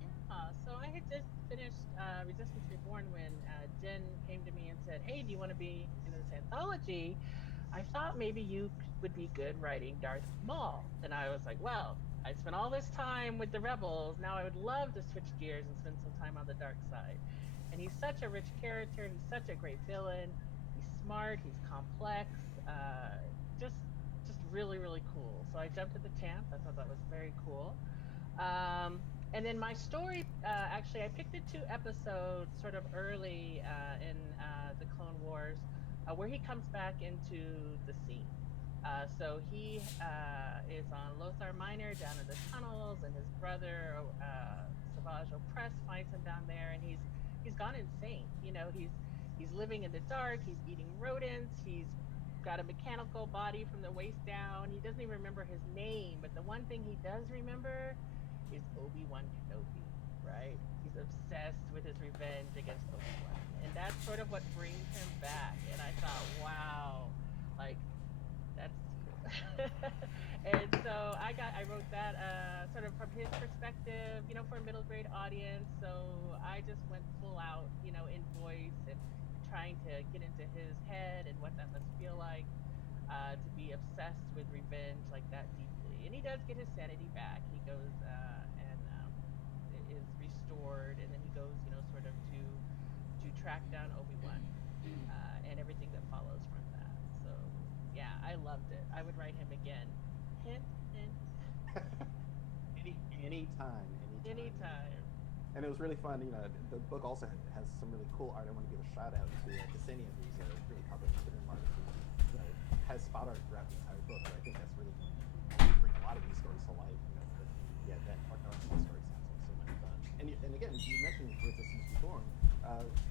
Yeah, so I had just finished Resistance Reborn when Jen came to me and said, "Hey, do you want to be in this anthology? I thought maybe you would be good writing Darth Maul." And I was like, well, I spent all this time with the Rebels. Now I would love to switch gears and spend some time on the dark side. And he's such a rich character. He's such a great villain. He's smart. He's complex. Just really, really cool. So I jumped at the chance. I thought that was very cool. And then my story, actually, I picked the 2 episodes sort of early in the Clone Wars where he comes back into the scene. So he is on Lothar Minor down in the tunnels, and his brother Savage Opress finds him down there, and he's gone insane. He's living in the dark. He's eating rodents. He's got a mechanical body from the waist down. He doesn't even remember his name, but the one thing he does remember is Obi-Wan Kenobi, right? He's obsessed with his revenge against Obi-Wan, and that's sort of what brings him back. And I thought, wow, that's and so I wrote that sort of from his perspective, for a middle grade audience. So I just went full out, in voice and trying to get into his head and what that must feel like to be obsessed with revenge like that deeply. And he does get his sanity back. He goes and is restored, and then he goes, sort of to track down Obi-Wan and everything that follows from that. So yeah, I loved it. I would write him again. Hint, hint. Anytime. And it was really fun. The book also has some really cool art. I want to give a shout out to Ksenia, who's a really popular Instagram artist who has spot art throughout the entire book. And I think that's really bring a lot of these stories to life. That art story sounds like so much fun. And again, you mentioned Resistance Reborn.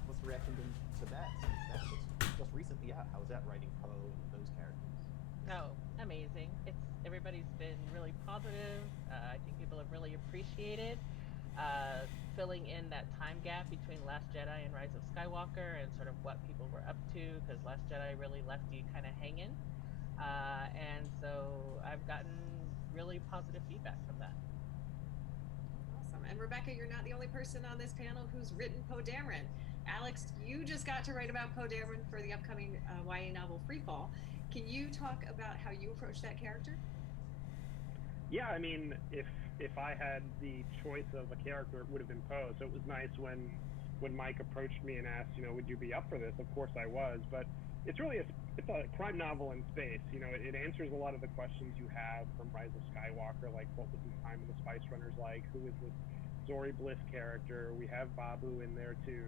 What's the reaction been to that since that was just recently out? How was that writing Poe and those characters? Oh, amazing. Everybody's been really positive. I think people have really appreciated filling in that time gap between Last Jedi and Rise of Skywalker, and sort of what people were up to, because Last Jedi really left you kind of hanging. And so I've gotten really positive feedback from that. Awesome. And Rebecca, you're not the only person on this panel who's written Poe Dameron. Alex, you just got to write about Poe Dameron for the upcoming YA novel Freefall. Can you talk about how you approach that character? Yeah, I mean, if I had the choice of a character, it would have been Poe. So it was nice when Mike approached me and asked, would you be up for this? Of course I was. But it's really it's a crime novel in space. It answers a lot of the questions you have from Rise of Skywalker, like what was the time of the Spice Runners like? Who is this Zori Bliss character? We have Babu in there too.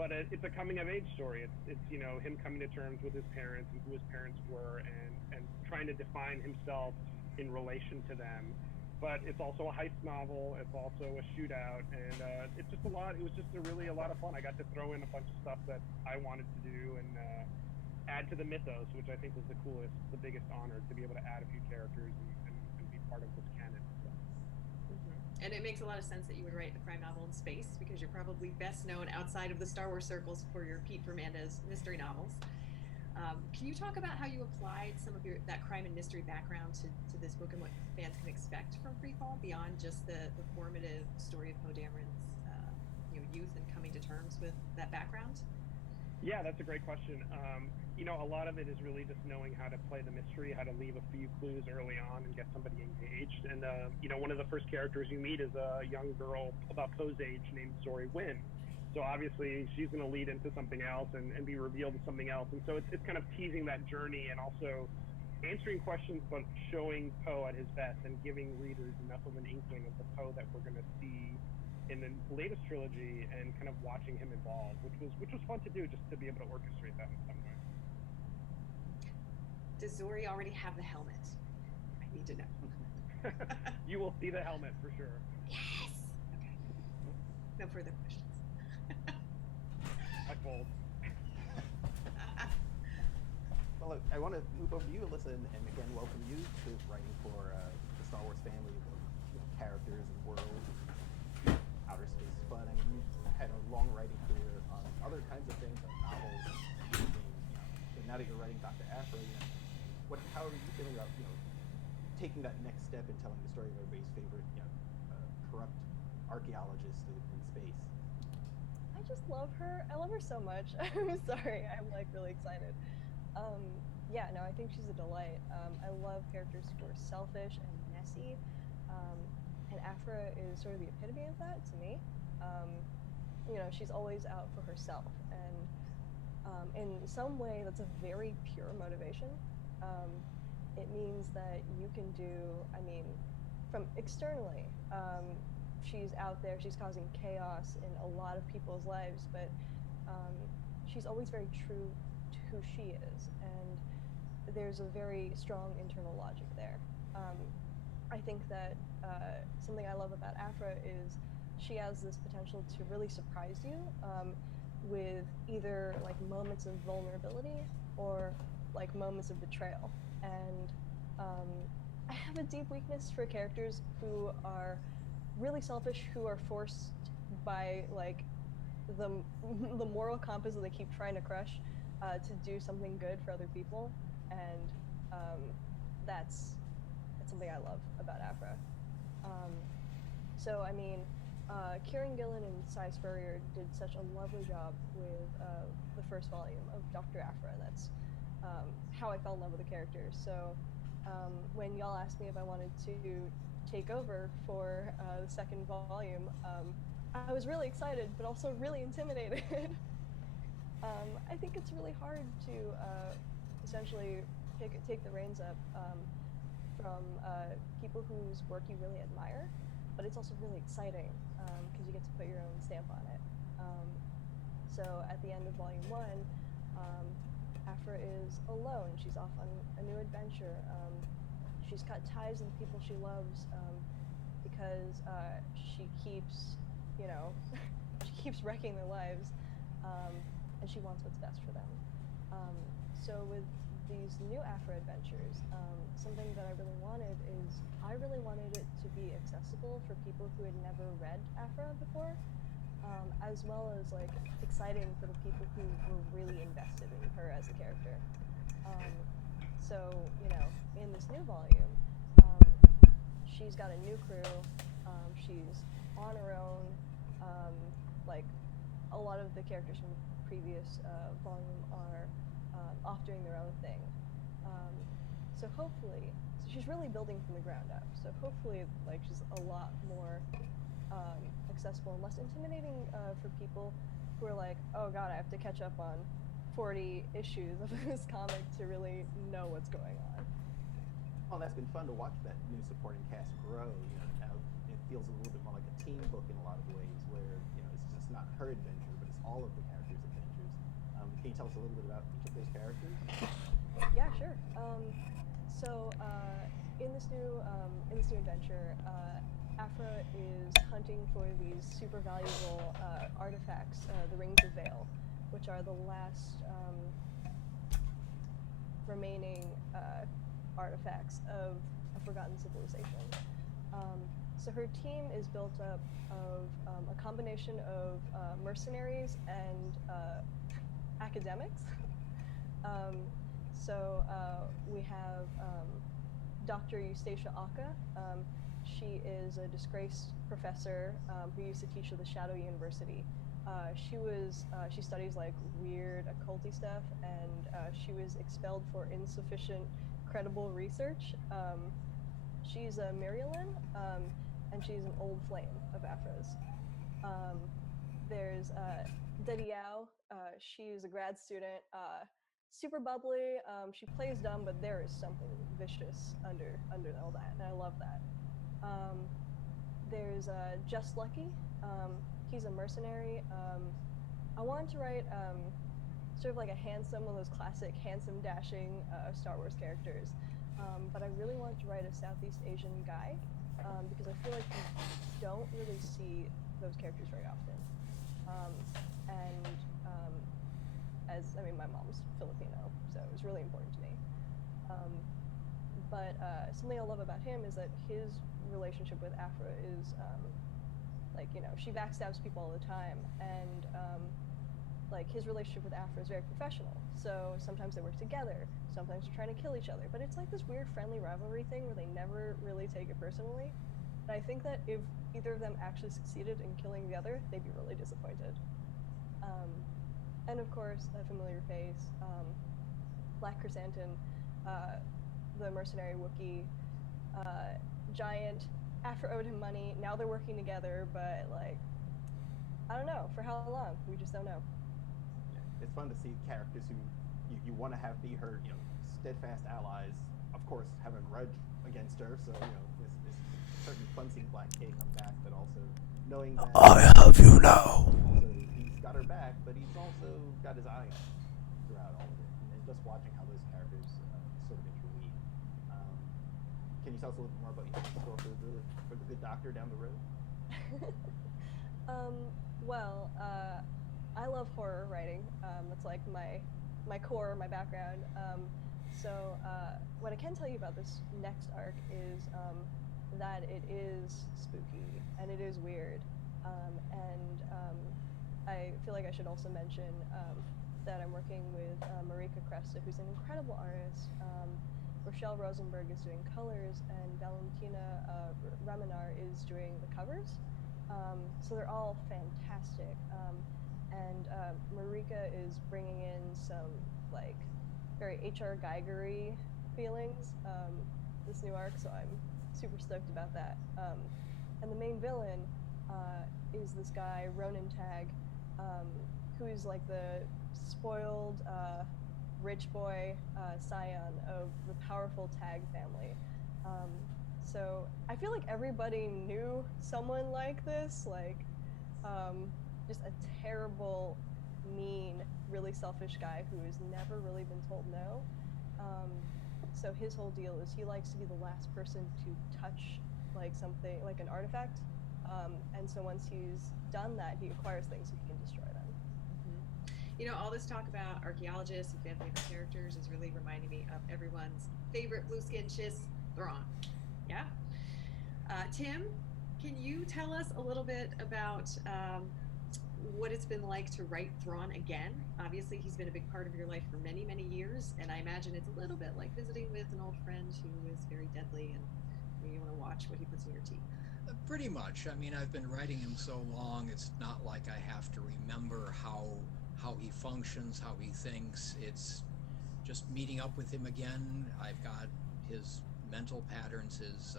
but it's a coming of age story. It's you know, him coming to terms with his parents and who his parents were, and trying to define himself in relation to them. But it's also a heist novel. It's also a shootout, and it's just a lot. It was just really a lot of fun. I got to throw in a bunch of stuff that I wanted to do and add to the mythos, which I think was the coolest, the biggest honor, to be able to add a few characters and be part of this canon. So. And it makes a lot of sense that you would write the crime novel in space, because you're probably best known outside of the Star Wars circles for your Pete Fernandez mystery novels. Can you talk about how you applied some of that crime and mystery background to this book and what fans can expect from Freefall beyond just the formative story of Poe Dameron's youth and coming to terms with that background? Yeah, that's a great question. You know, a lot of it is really just knowing how to play the mystery, how to leave a few clues early on and get somebody engaged. And, you know, one of the first characters you meet is a young girl about Poe's age named Zori Wynn. So obviously she's going to lead into something else and be revealed as something else. And so it's kind of teasing that journey and also answering questions, but showing Poe at his best and giving readers enough of an inkling of the Poe that we're going to see in the latest trilogy, and kind of watching him evolve, which was fun to do, just to be able to orchestrate that in some way. Does Zori already have the helmet? I need to know. You will see the helmet for sure. Yes. Okay. No further questions. I fold. Well, look, I want to move over to you, Alyssa, and again welcome you to writing for the Star Wars family of characters and worlds, outer space fun. I mean, you've had a long writing career on other kinds of things, like novels, and now that you're writing Dr. Aphra, how are you feeling about taking that next step in telling the story of everybody's favorite corrupt archaeologist in space? I just love her. I love her so much. I'm sorry. I'm like really excited. Yeah, no, I think she's a delight. I love characters who are selfish and messy. And Aphra is sort of the epitome of that to me. She's always out for herself. And in some way, that's a very pure motivation. It means that you can do, from externally, she's out there, she's causing chaos in a lot of people's lives, but she's always very true to who she is, and there's a very strong internal logic there. I think that something I love about Aphra is she has this potential to really surprise you with either like moments of vulnerability or like moments of betrayal. And I have a deep weakness for characters who are really selfish, who are forced by like the moral compass that they keep trying to crush to do something good for other people, and that's something I love about Aphra. Kieran Gillen and Cy Spurrier did such a lovely job with the first volume of Dr. Aphra. That's how I fell in love with the character. So when y'all asked me if I wanted to take over for the second volume, I was really excited, but also really intimidated. I think it's really hard to essentially take the reins up from people whose work you really admire, but it's also really exciting because you get to put your own stamp on it. So at the end of volume 1, Aphra is alone. She's off on a new adventure. She's cut ties with people she loves because she keeps, she keeps wrecking their lives, and she wants what's best for them. So with these new Aphra adventures, something that I really wanted is I really wanted it to be accessible for people who had never read Aphra before, as well as like exciting for the people who were really invested in her as a character. So in this new volume, she's got a new crew. She's on her own. Like a lot of the characters from the previous volume are off doing their own thing. So hopefully, she's really building from the ground up. So hopefully, like she's a lot more accessible and less intimidating for people who are like, oh god, I have to catch up on 40 issues of this comic to really know what's going on. Well, that's been fun to watch that new supporting cast grow. Now it feels a little bit more like a team book in a lot of ways, where it's just not her adventure, but it's all of the characters tell us a little bit about each of those characters? Yeah, sure. In this new adventure, Afra is hunting for these super valuable artifacts, the Rings of Vale, which are the last remaining artifacts of a forgotten civilization. So her team is built up of a combination of mercenaries and academics. We have Dr. Eustacia Aka. She is a disgraced professor who used to teach at the Shadow University. She studies like weird occulty stuff, and she was expelled for insufficient credible research. She's a Mirielin, and she's an old flame of Afra's. There's Dediao. She's a grad student, super bubbly. She plays dumb, but there is something vicious under all that, and I love that. There's Just Lucky. He's a mercenary. I wanted to write sort of like a handsome, one of those classic handsome, dashing Star Wars characters, but I really wanted to write a Southeast Asian guy because I feel like you don't really see those characters very often. My mom's Filipino, so it was really important to me. But something I love about him is that his relationship with Afra is she backstabs people all the time, and his relationship with Afra is very professional. So sometimes they work together, sometimes they're trying to kill each other, but it's like this weird friendly rivalry thing where they never really take it personally. And I think that if either of them actually succeeded in killing the other, they'd be really disappointed. And of course, a familiar face, Black Chrysanthemum, the mercenary Wookiee, giant. Afra owed him money. Now they're working together, but I don't know for how long. We just don't know. Yeah, it's fun to see characters who you want to have be her, steadfast allies. Of course, have a grudge against her. So it's certainly fun seeing Black K come back, but also knowing that I have you now. He's got her back, but he's also got his eye on her throughout all of it, and just watching how those characters sort of interweave. Can you tell us a little bit more about your score for the good doctor down the road? I love horror writing. That's like my core, my background. What I can tell you about this next arc is that it is spooky and it is weird. I feel like I should also mention that I'm working with Marika Cresta, who's an incredible artist. Rochelle Rosenberg is doing colors, and Valentina Raminar is doing the covers. So they're all fantastic. Marika is bringing in some very H.R. Geiger-y feelings this new arc, so I'm super stoked about that. And the main villain is this guy, Ronan Tag, who is like the spoiled rich boy scion of the powerful Tag family. So I feel like everybody knew someone like this, just a terrible, mean, really selfish guy who has never really been told no. So his whole deal is he likes to be the last person to touch something, like an artifact. And so once he's done that, he acquires things so he can destroy them. All this talk about archaeologists and fan favorite characters is really reminding me of everyone's favorite blue skin chiss, Thrawn. Yeah. Tim, can you tell us a little bit about what it's been like to write Thrawn again? Obviously, he's been a big part of your life for many, many years, and I imagine it's a little bit like visiting with an old friend who is very deadly and you want to watch what he puts in your tea. Pretty much. I mean, I've been writing him so long, it's not like I have to remember how he functions, how he thinks. It's just meeting up with him again. I've got his mental patterns, his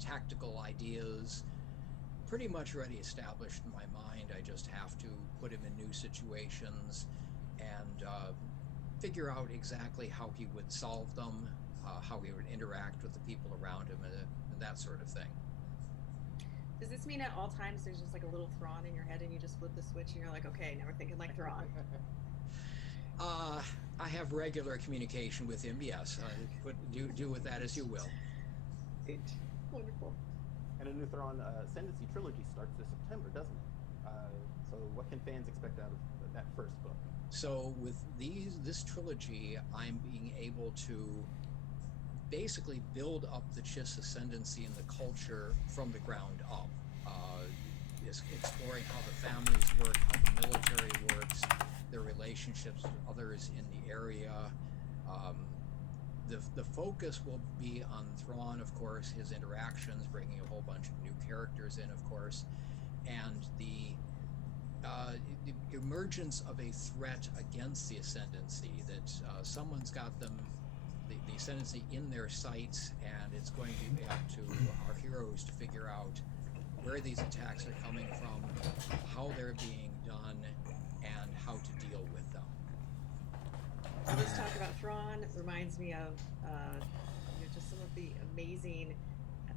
tactical ideas pretty much already established in my mind. I just have to put him in new situations and figure out exactly how he would solve them, how he would interact with the people around him, and that sort of thing. Does this mean at all times there's just like a little Thrawn in your head and you just flip the switch and you're like, okay, now we're thinking like Thrawn? I have regular communication with him. Yes, do with that as you will. Great. Wonderful. And a new Thrawn Ascendancy trilogy starts this September, doesn't it? So what can fans expect out of that first book? So with this trilogy, I'm being able to basically build up the Chiss ascendancy and the culture from the ground up. Is exploring how the families work, how the military works, their relationships with others in the area. The focus will be on Thrawn, of course, his interactions, bringing a whole bunch of new characters in, of course, and the emergence of a threat against the ascendancy, that someone's got them, the ascendancy in their sights, and it's going to be up to our heroes to figure out where these attacks are coming from, how they're being done, and how to deal with them. So this talk about Thrawn reminds me of just some of the amazing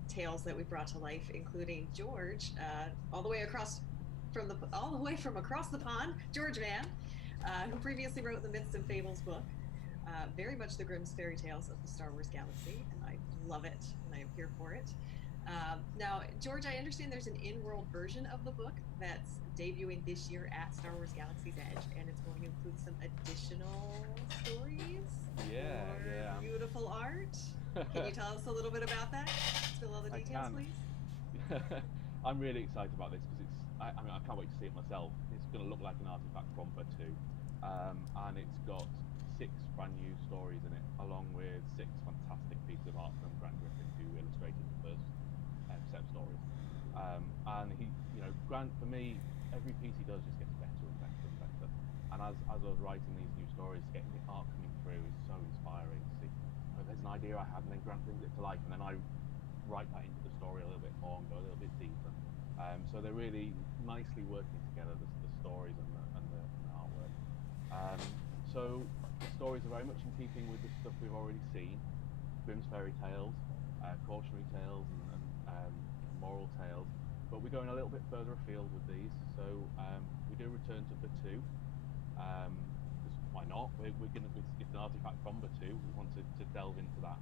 tales that we brought to life, including George, all the way from across the pond, George Mann, who previously wrote the Myths and Fables book. Very much the Grimm's fairy tales of the Star Wars galaxy, and I love it, and I am here for it. Now, George, I understand there's an in-world version of the book that's debuting this year at Star Wars Galaxy's Edge, and it's going to include some additional stories. Yeah. Beautiful art. Can you tell us a little bit about that? Spill all the details, please. I'm really excited about this because I can't wait to see it myself. It's going to look like an Artifact Romper 2, and it's got 6 brand new stories in it, along with 6 fantastic pieces of art from Grant Griffin, who illustrated the first set of stories. And Grant, for me, every piece he does just gets better and better and better. And as I was writing these new stories, getting the art coming through is so inspiring to see. There's an idea I had, and then Grant brings it to life, and then I write that into the story a little bit more and go a little bit deeper. So they're really nicely working together, the stories and the artwork. So the stories are very much in keeping with the stuff we've already seen: Grimm's fairy tales, cautionary tales, and moral tales. But we're going a little bit further afield with these. So we do return to Batuu. Why not? It's an Artifact from Batuu. We want to delve into that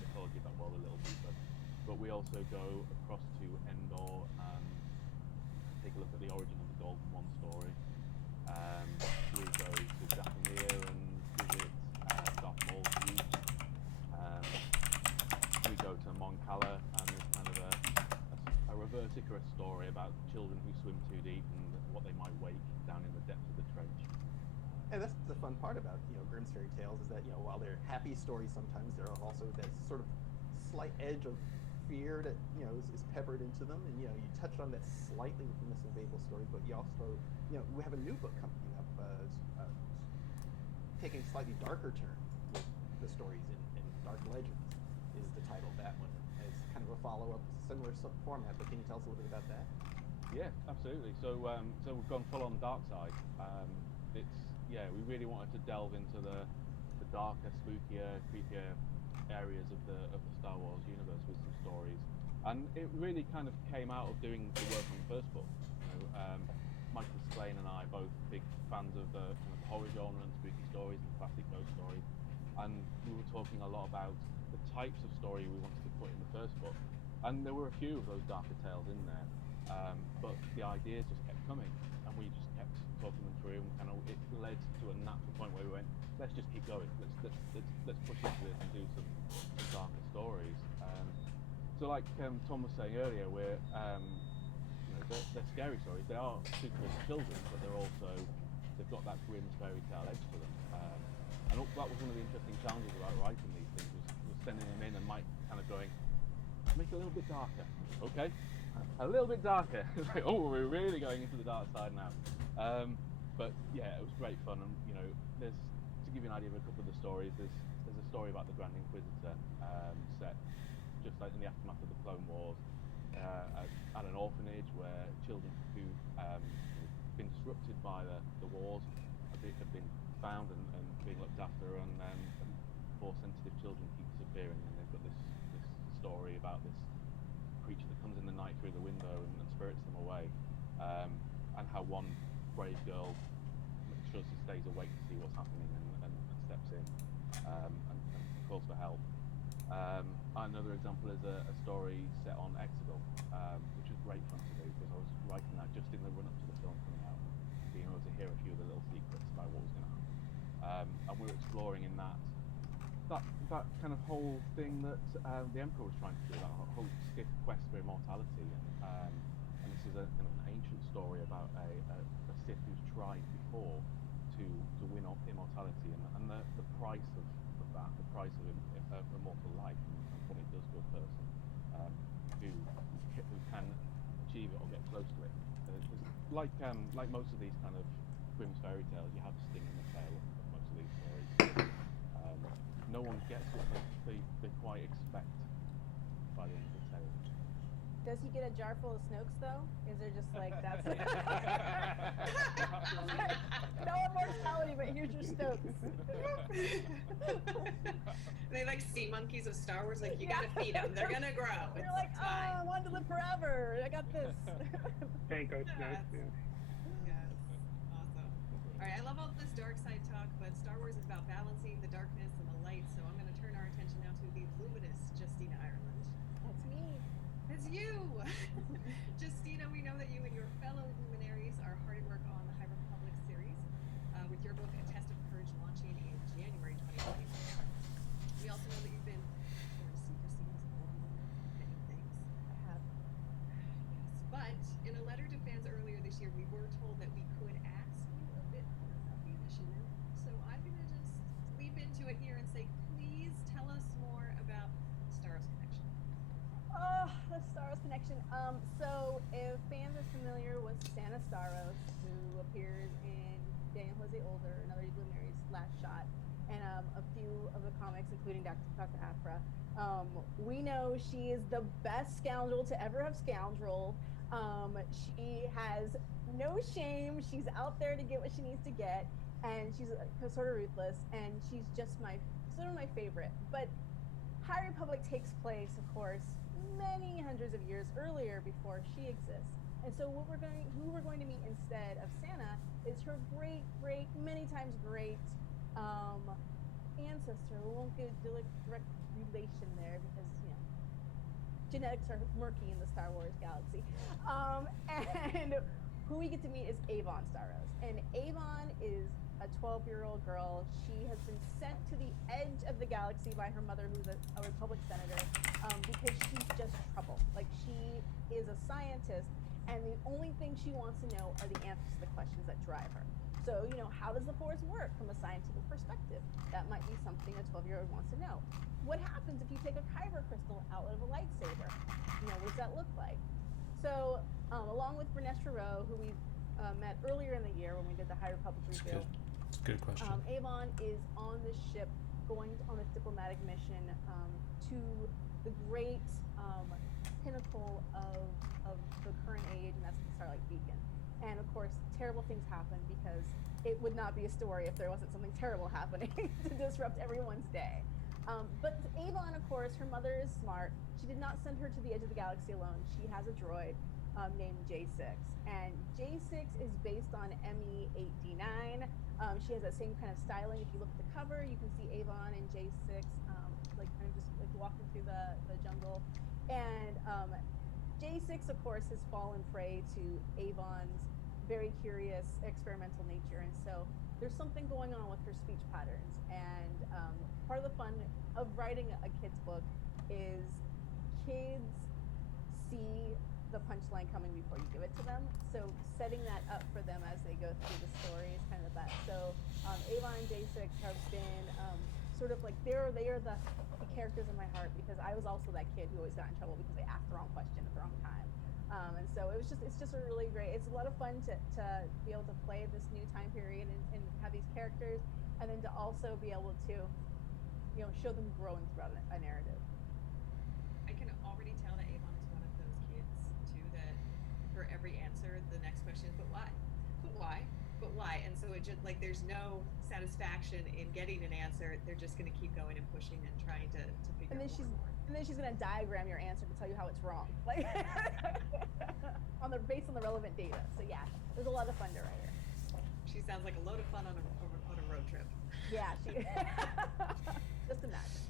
mythology of that world a little deeper. But we also go across to Endor and take a look at the origin of the Golden One story. We go to Dathomir and visit Darth Maul's youth. We go to Mon Cala, and there's kind of a reverse Icarus story about children who swim too deep and what they might wake down in the depths of the trench. And that's the fun part about Grimm's fairy tales, is that while they're happy stories, sometimes there are also that sort of slight edge of fear that is peppered into them. And you touched on that slightly with the Myths and Fables stories, but you also we have a new book coming up, taking a slightly darker turn with the stories in Dark Legends is the title of that one, as kind of a follow-up, similar format. But can you tell us a little bit about that? Yeah, absolutely. So we've gone full on dark side. We really wanted to delve into the darker, spookier, creepier areas of the Star Wars universe with some stories, and it really kind of came out of doing the work on the first book. Michael Splain and I both big fans of the kind of horror genre and spooky stories and classic ghost stories, and we were talking a lot about the types of story we wanted to put in the first book, and there were a few of those darker tales in there, but the ideas just kept coming, and we just kept talking them through, and it led to a natural point where we went, let's just keep going, let's push into this and do some darker stories. So like Tom was saying earlier, they're scary stories. They are suitable for children, but they've got that Grimm's fairy tale edge to them. And that was one of the interesting challenges about writing these things, was sending them in and Mike kind of going, make it a little bit darker. Okay, a little bit darker. It's like, oh, we're really going into the dark side now. But yeah, it was great fun, and there's, to give you an idea of a couple of the stories, there's a story about the Grand Inquisitor set just like in the aftermath of the Clone Wars at an orphanage where children who've been disrupted by the wars have been found and being looked after, and more sensitive children keep disappearing, and they've got this story about this creature that comes in the night through the window and spirits them away, and how one brave girl makes sure she stays awake to see what's happening and steps in and calls for help. Another example is a story set on Exegol, which was great fun to do because I was writing that just in the run up to the film coming out, being able to hear a few of the little secrets about what was going to happen. And we were exploring in that kind of whole thing that the Emperor was trying to do, that whole Sith quest for immortality. And this is a kind of an ancient story about a Sith who's tried before to win immortality and the price of that, the price of immortal life and what it does to a person who can achieve it or get close to it. Like most of these kind of Grimm's fairy tales, you have a sting in the tail of most of these stories. No one gets what they quite expect by the end of the tale. Does he get a jar full of Snokes though? Is there just like that's no immortality, but here's your Snokes. They like sea monkeys of Star Wars. Like you gotta feed them; they're gonna grow. You're like, oh, I want to live forever. I got this. Panko Snokes, yeah. Yes, awesome. All right, I love all this dark side talk, but Star Wars is about balancing the darkness and the light. So I'm going to turn our attention now to the luminous Justina Ireland. That's me. It's you! Justina, we know that you and your fellow luminaries are hard at work on the High Republic series, with your book A Test of Courage launching in January 2021. We also know that you've been sworn to secrecy on many things. I have. Yes, but in a letter to fans earlier this year, we were told that we could ask you a bit more about the initiative. So I'm going to just leap into it here and say, please tell us more about Star Wars Connection. Oh, the Star Wars connection. So if fans are familiar with Santa Starros, who appears in Daniel Jose Older and other Luminaries' Last Shot, and a few of the comics, including Dr. Aphra, we know she is the best scoundrel to ever have scoundrel. She has no shame. She's out there to get what she needs to get, and she's sort of ruthless, and she's just sort of my favorite. But High Republic takes place, of course, many hundreds of years earlier before she exists. And so who we're going to meet instead of Santa is her great, many times great ancestor. We won't get direct relation there because, genetics are murky in the Star Wars galaxy. And who we get to meet is Avon Starros. And Avon is a 12-year-old girl. She has been sent to the edge of the galaxy by her mother, who's a Republic senator, because she's just trouble. Like, she is a scientist, and the only thing she wants to know are the answers to the questions that drive her. So, how does the Force work from a scientific perspective? That might be something a 12-year-old wants to know. What happens if you take a kyber crystal out of a lightsaber? What does that look like? So, along with Bernestra Rowe, who we met earlier in the year when we did the High Republic review. It's a good question. Avon is on this ship going on this diplomatic mission to the great pinnacle of the current age, and that's the Starlight Beacon. And of course, terrible things happen because it would not be a story if there wasn't something terrible happening to disrupt everyone's day. But Avon, of course, her mother is smart. She did not send her to the edge of the galaxy alone. She has a droid named J6. And J6 is based on ME-8D9. She has that same kind of styling. If you look at the cover, you can see Avon and J6 kind of just walking through the jungle. And J6, of course, has fallen prey to Avon's very curious experimental nature. And so there's something going on with her speech patterns. And part of the fun of writing a kid's book is kids see the punchline coming before you give it to them. So setting that up for them as they go through the story is kind of the best. So Avon and J6 have been sort of like, they are the characters in my heart, because I was also that kid who always got in trouble because they asked the wrong question at the wrong time. And so it's just a really great, it's a lot of fun to be able to play this new time period and have these characters, and then to also be able to, show them growing throughout a narrative. I can already tell that Avon is one of those kids too that for every answer the next question is, but why? But why? But why? And so it just like there's no satisfaction in getting an answer. They're just gonna keep going and pushing and trying to figure out more. And then she's gonna diagram your answer to tell you how it's wrong. Like based on the relevant data. So yeah, there's a lot of fun to write her. She's She sounds like a load of fun on a road trip. Yeah, she. Just imagine.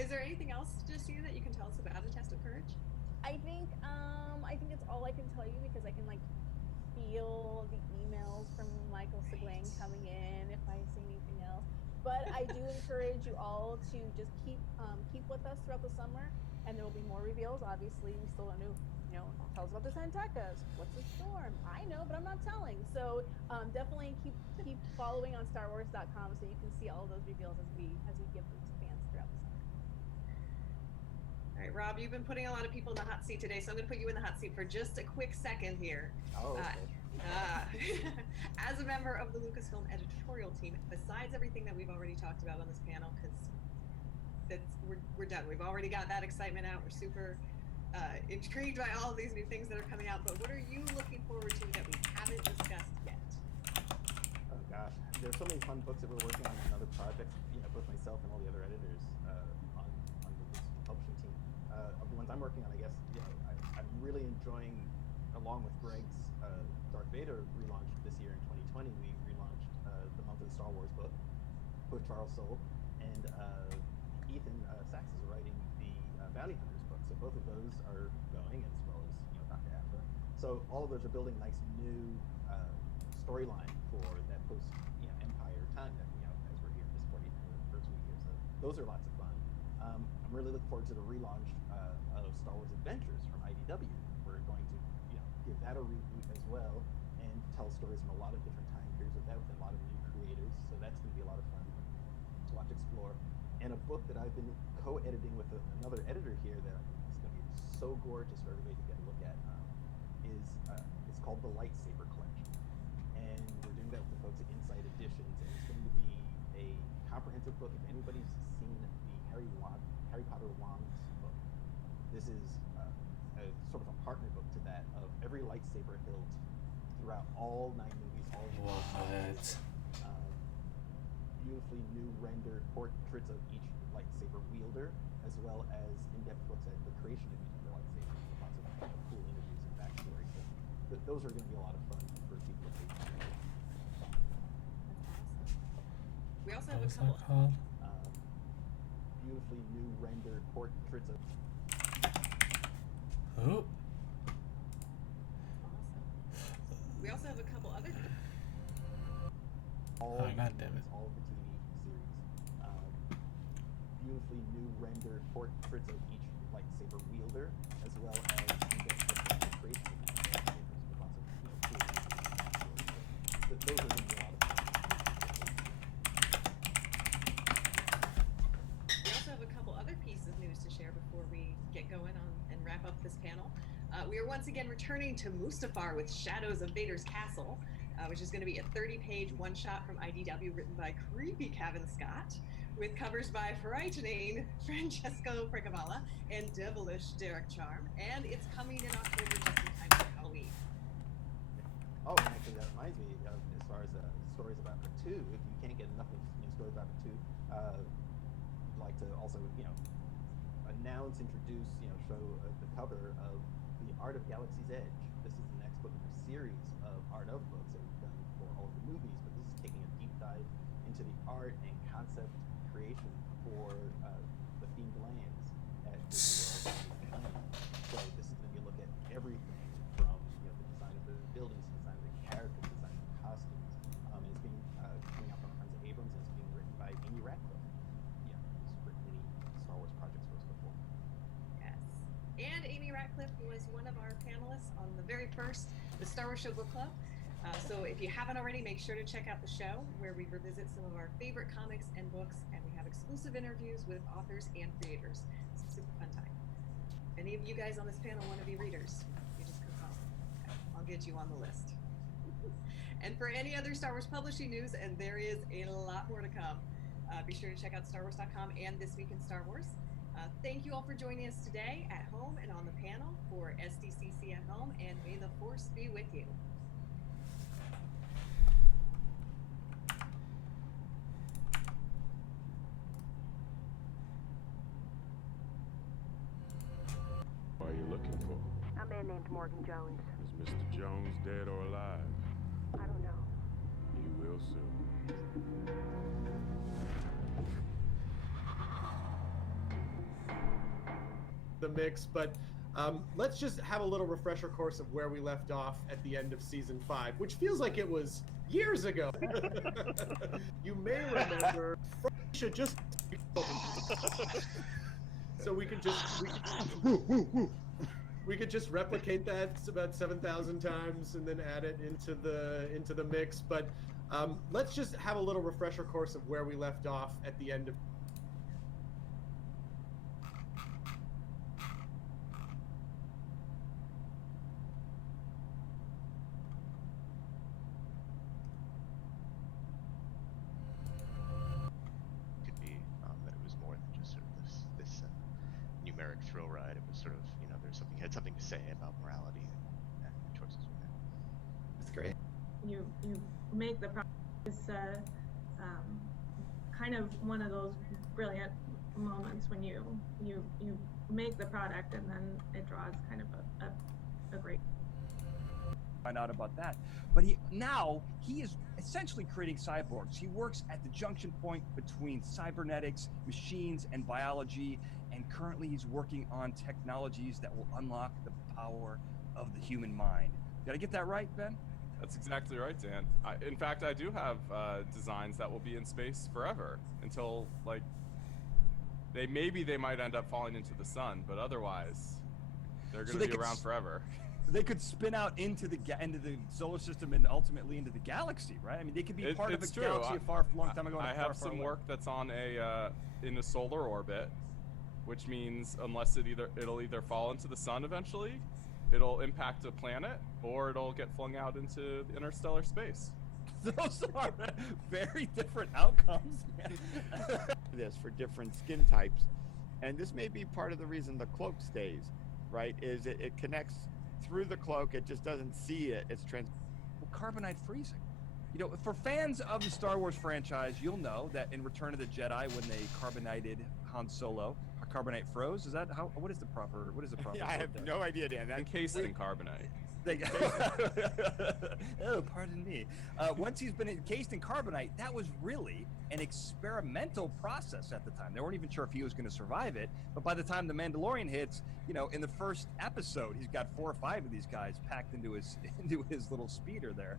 Is there anything else, Justina, that you can tell us about A Test of Courage? I think it's all I can tell you because I can like feel the emails from Michael Seguin coming in if I see anything else. But I do encourage you all to just keep with us throughout the summer, and there will be more reveals. Obviously, we still don't know. Tell us about the Santecas. What's the storm? I know, but I'm not telling. So definitely keep following on StarWars.com so you can see all those reveals as we give them to fans throughout the summer. All right, Rob, you've been putting a lot of people in the hot seat today, so I'm going to put you in the hot seat for just a quick second here. Oh, okay. As a member of the Lucasfilm editorial team, besides everything that we've already talked about on this panel, because we're done. We've already got that excitement out. We're super intrigued by all of these new things that are coming out. But what are you looking forward to that we haven't discussed yet? Oh gosh, there's so many fun books that we're working on in other projects. Both myself and all the other editors on the publishing team. Of the ones I'm working on, I guess I'm really enjoying, along with Greg's Darth Vader relaunch this year in 2020. We relaunched the Month of the Star Wars book with Charles Soule, and Ethan Sachs is writing the Bounty Hunters book. So both of those are going, as well as Dr. Aphra. So all of those are building nice new storyline for that post Empire time that as we're here in this 41st week here. So those are lots of fun. I'm really looking forward to the relaunch of Star Wars Adventures from IDW. We're going to give that a reboot as well and tell stories from a lot of different time periods with that, with a lot of new creators. So that's going to be a lot of fun to watch explore. And a book that I've been co-editing with another editor here that is going to be so gorgeous for everybody to get a look at is it's called The Lightsaber Collection. And we're doing that with the folks at Insight Editions, and it's going to be a comprehensive book. If anybody's seen the Harry Potter Wands book, this is a sort of a partner book to that of every lightsaber hilt throughout all 9 movies, all beautifully new rendered portraits of each lightsaber wielder, as well as in-depth looks at the creation of each of the lightsabers, with lots of cool interviews and backstory. So those are going to be a lot of fun for people to read. We also have a What's that couple. called? Beautifully new rendered portraits of. Oh. We also have a couple other. All Oh, God damn it. All of the TV series. Beautifully new rendered portraits of each lightsaber wielder, as well as in-depth looks at the creation of each lightsabers, with lots of cool interviews and backstory. So those are going to be a lot of fun. We also have a couple other pieces of news to share before we get going on and wrap up this panel. We are once again returning to Mustafar with Shadows of Vader's Castle, which is going to be a 30-page one-shot from IDW written by creepy Kevin Scott, with covers by frightening Francesco Precavala and devilish Derek Charm, and it's coming in October just in time for Halloween. Oh, and actually, that reminds me of, as far as stories about her 2, if you can't get enough of stories about her 2, I'd like to also, announce, introduce, show the cover of The Art of Galaxy's Edge. This is the next book in a series of art of books that we've done for all of the movies, but this is taking a deep dive into the art and concept creation for the themed lands at Disney World. So this is going to be a look at everything from the design of the buildings, the design of the characters, the design of the costumes, and it's being coming out from our friends at Abrams, and it's being written by Amy Ratcliffe. Who's written many Star Wars projects for us before. Yes. And Amy Ratcliffe was one of our panelists on the very first The Star Wars Show Book Club. So if you haven't already, make sure to check out the show where we revisit some of our favorite comics and books, and we have exclusive interviews with authors and creators. It's a super fun time. If any of you guys on this panel want to be readers, you just come home. I'll get you on the list. And for any other Star Wars publishing news, and there is a lot more to come, be sure to check out StarWars.com and This Week in Star Wars. Thank you all for joining us today at home and on the panel for SDCC at Home, and may the Force be with you. What are you looking for? A man named Morgan Jones. Is Mr. Jones dead or alive? I don't the mix, but let's just have a little refresher course of where we left off at the end of season 5, which feels like it was years ago. You may remember should just so we could just replicate that about 7,000 times and then add it into the mix. But let's just have a little refresher course of where we left off at the end of. Could be that it was more than just sort of this numeric thrill ride. It was sort of, you know, had something to say about morality and the choices we made. That's great. You make the product kind of one of those brilliant moments when you make the product and then it draws kind of a great. Find out about that, but now he is essentially creating cyborgs. He works at the junction point between cybernetics, machines, and biology, and currently he's working on technologies that will unlock the power of the human mind. Did I get that right, Ben? That's exactly right, Dan. In fact, I do have designs that will be in space forever until, like, they might end up falling into the sun, but otherwise they're going to be around forever. They could spin out into the solar system and ultimately into the galaxy, right? I mean, they could be part of a galaxy a long time ago. I have some work that's on in a solar orbit, which means unless it'll either fall into the sun eventually, it'll impact a planet, or it'll get flung out into interstellar space. Those are very different outcomes. This for different skin types, and this may be part of the reason the cloak stays, right? Is it connects through the cloak, it just doesn't see it. It's carbonite freezing. You know, for fans of the Star Wars franchise, you'll know that in Return of the Jedi, when they carbonated Han Solo, carbonite froze. Is that how? What is the proper? I have no idea, Dan. Encased in carbonite. Oh, pardon me. Once he's been encased in carbonite, that was really an experimental process at the time. They weren't even sure if he was going to survive it. But by the time The Mandalorian hits, you know, in the first episode, he's got 4 or 5 of these guys packed into his little speeder there.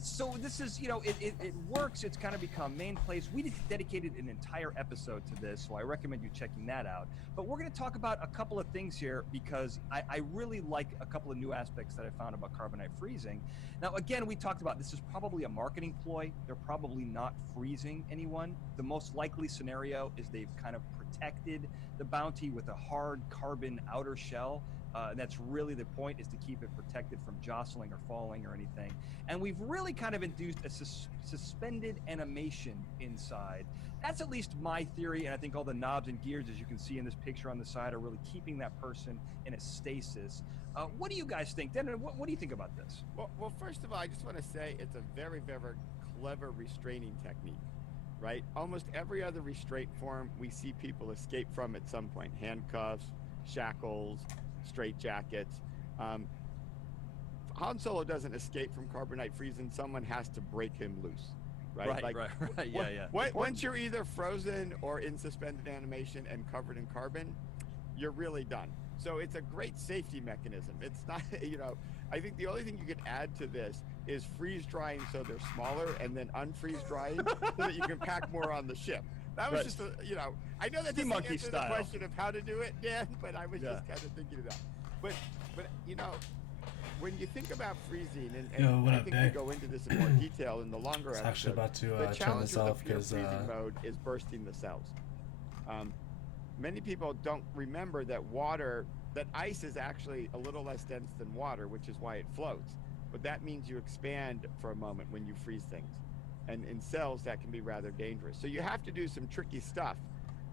So this is, you know, it works. It's kind of become main place. We dedicated an entire episode to this, so I recommend you checking that out. But we're going to talk about a couple of things here because I really like a couple of new aspects that I found about carbonite freezing. Now, again, we talked about this is probably a marketing ploy. They're probably not freezing anyone. The most likely scenario is they've kind of protected the bounty with a hard carbon outer shell. And that's really the point, is to keep it protected from jostling or falling or anything. And we've really kind of induced a suspended animation inside. That's at least my theory, and I think all the knobs and gears, as you can see in this picture on the side, are really keeping that person in a stasis. What do you guys think? Dan, what do you think about this? Well, first of all, I just want to say it's a very, very clever restraining technique, right? Almost every other restraint form we see people escape from at some point. Handcuffs, shackles, straitjackets. Han Solo doesn't escape from carbonite freezing. Someone has to break him loose, right? Right. Yeah. Once you're either frozen or in suspended animation and covered in carbon, you're really done. So it's a great safety mechanism. It's not, you know, I think the only thing you could add to this is freeze drying so they're smaller, and then unfreeze drying so that you can pack more on the ship. That was just, you know, I know that doesn't answer the question of how to do it, Dan, but I was just kind of thinking of that. But you know, when you think about freezing, and I think we go into this in more detail in the longer episode, actually about to the turn challenge this with off the pure because freezing mode is bursting the cells. Many people don't remember that ice is actually a little less dense than water, which is why it floats. But that means you expand for a moment when you freeze things. And in cells, that can be rather dangerous. So you have to do some tricky stuff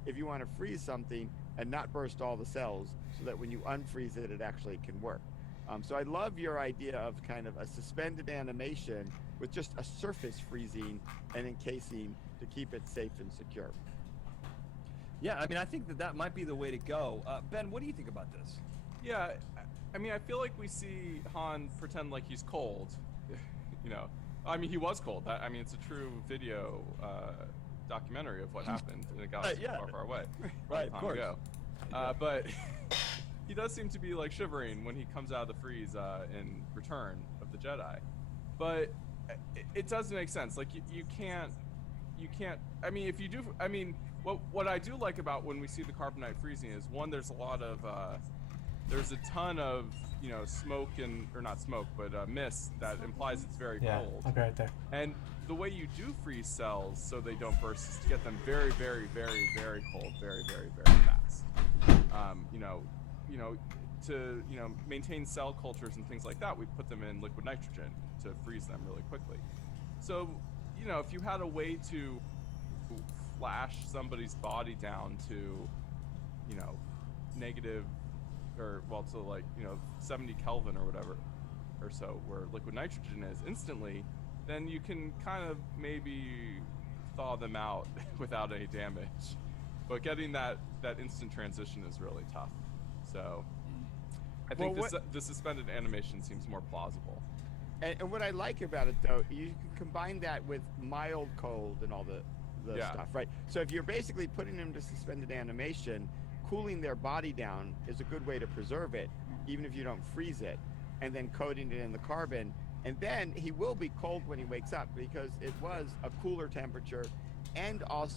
if you want to freeze something and not burst all the cells, so that when you unfreeze it, it actually can work. So I love your idea of kind of a suspended animation with just a surface freezing and encasing to keep it safe and secure. Yeah, I mean, I think that might be the way to go. Ben, what do you think about this? Yeah, I mean, I feel like we see Han pretend like he's cold. You know, I mean, he was cold. I mean, it's a true video documentary of what happened in a galaxy far, far away. Right, of course. But he does seem to be like shivering when he comes out of the freeze in Return of the Jedi, but it does make sense. Like you can't. I mean, if you do, I mean, what I do like about when we see the carbonite freezing is, one, there's a lot of there's a ton of, you know, smoke or not smoke, but mist that implies it's very cold. Okay, right there. And the way you do freeze cells so they don't burst is to get them very, very, very, very cold, very, very, very fast. To maintain cell cultures and things like that, we put them in liquid nitrogen to freeze them really quickly. So, you know, if you had a way to flash somebody's body down to, you know, negative, or well, to like, you know, 70 Kelvin or whatever, or so, where liquid nitrogen is instantly, then you can kind of maybe thaw them out without any damage. But getting that instant transition is really tough. So I think the suspended animation seems more plausible. And what I like about it, though, you can combine that with mild cold and all the stuff, right? So if you're basically putting them to suspended animation, cooling their body down is a good way to preserve it, even if you don't freeze it, and then coating it in the carbon. And then he will be cold when he wakes up because it was a cooler temperature and also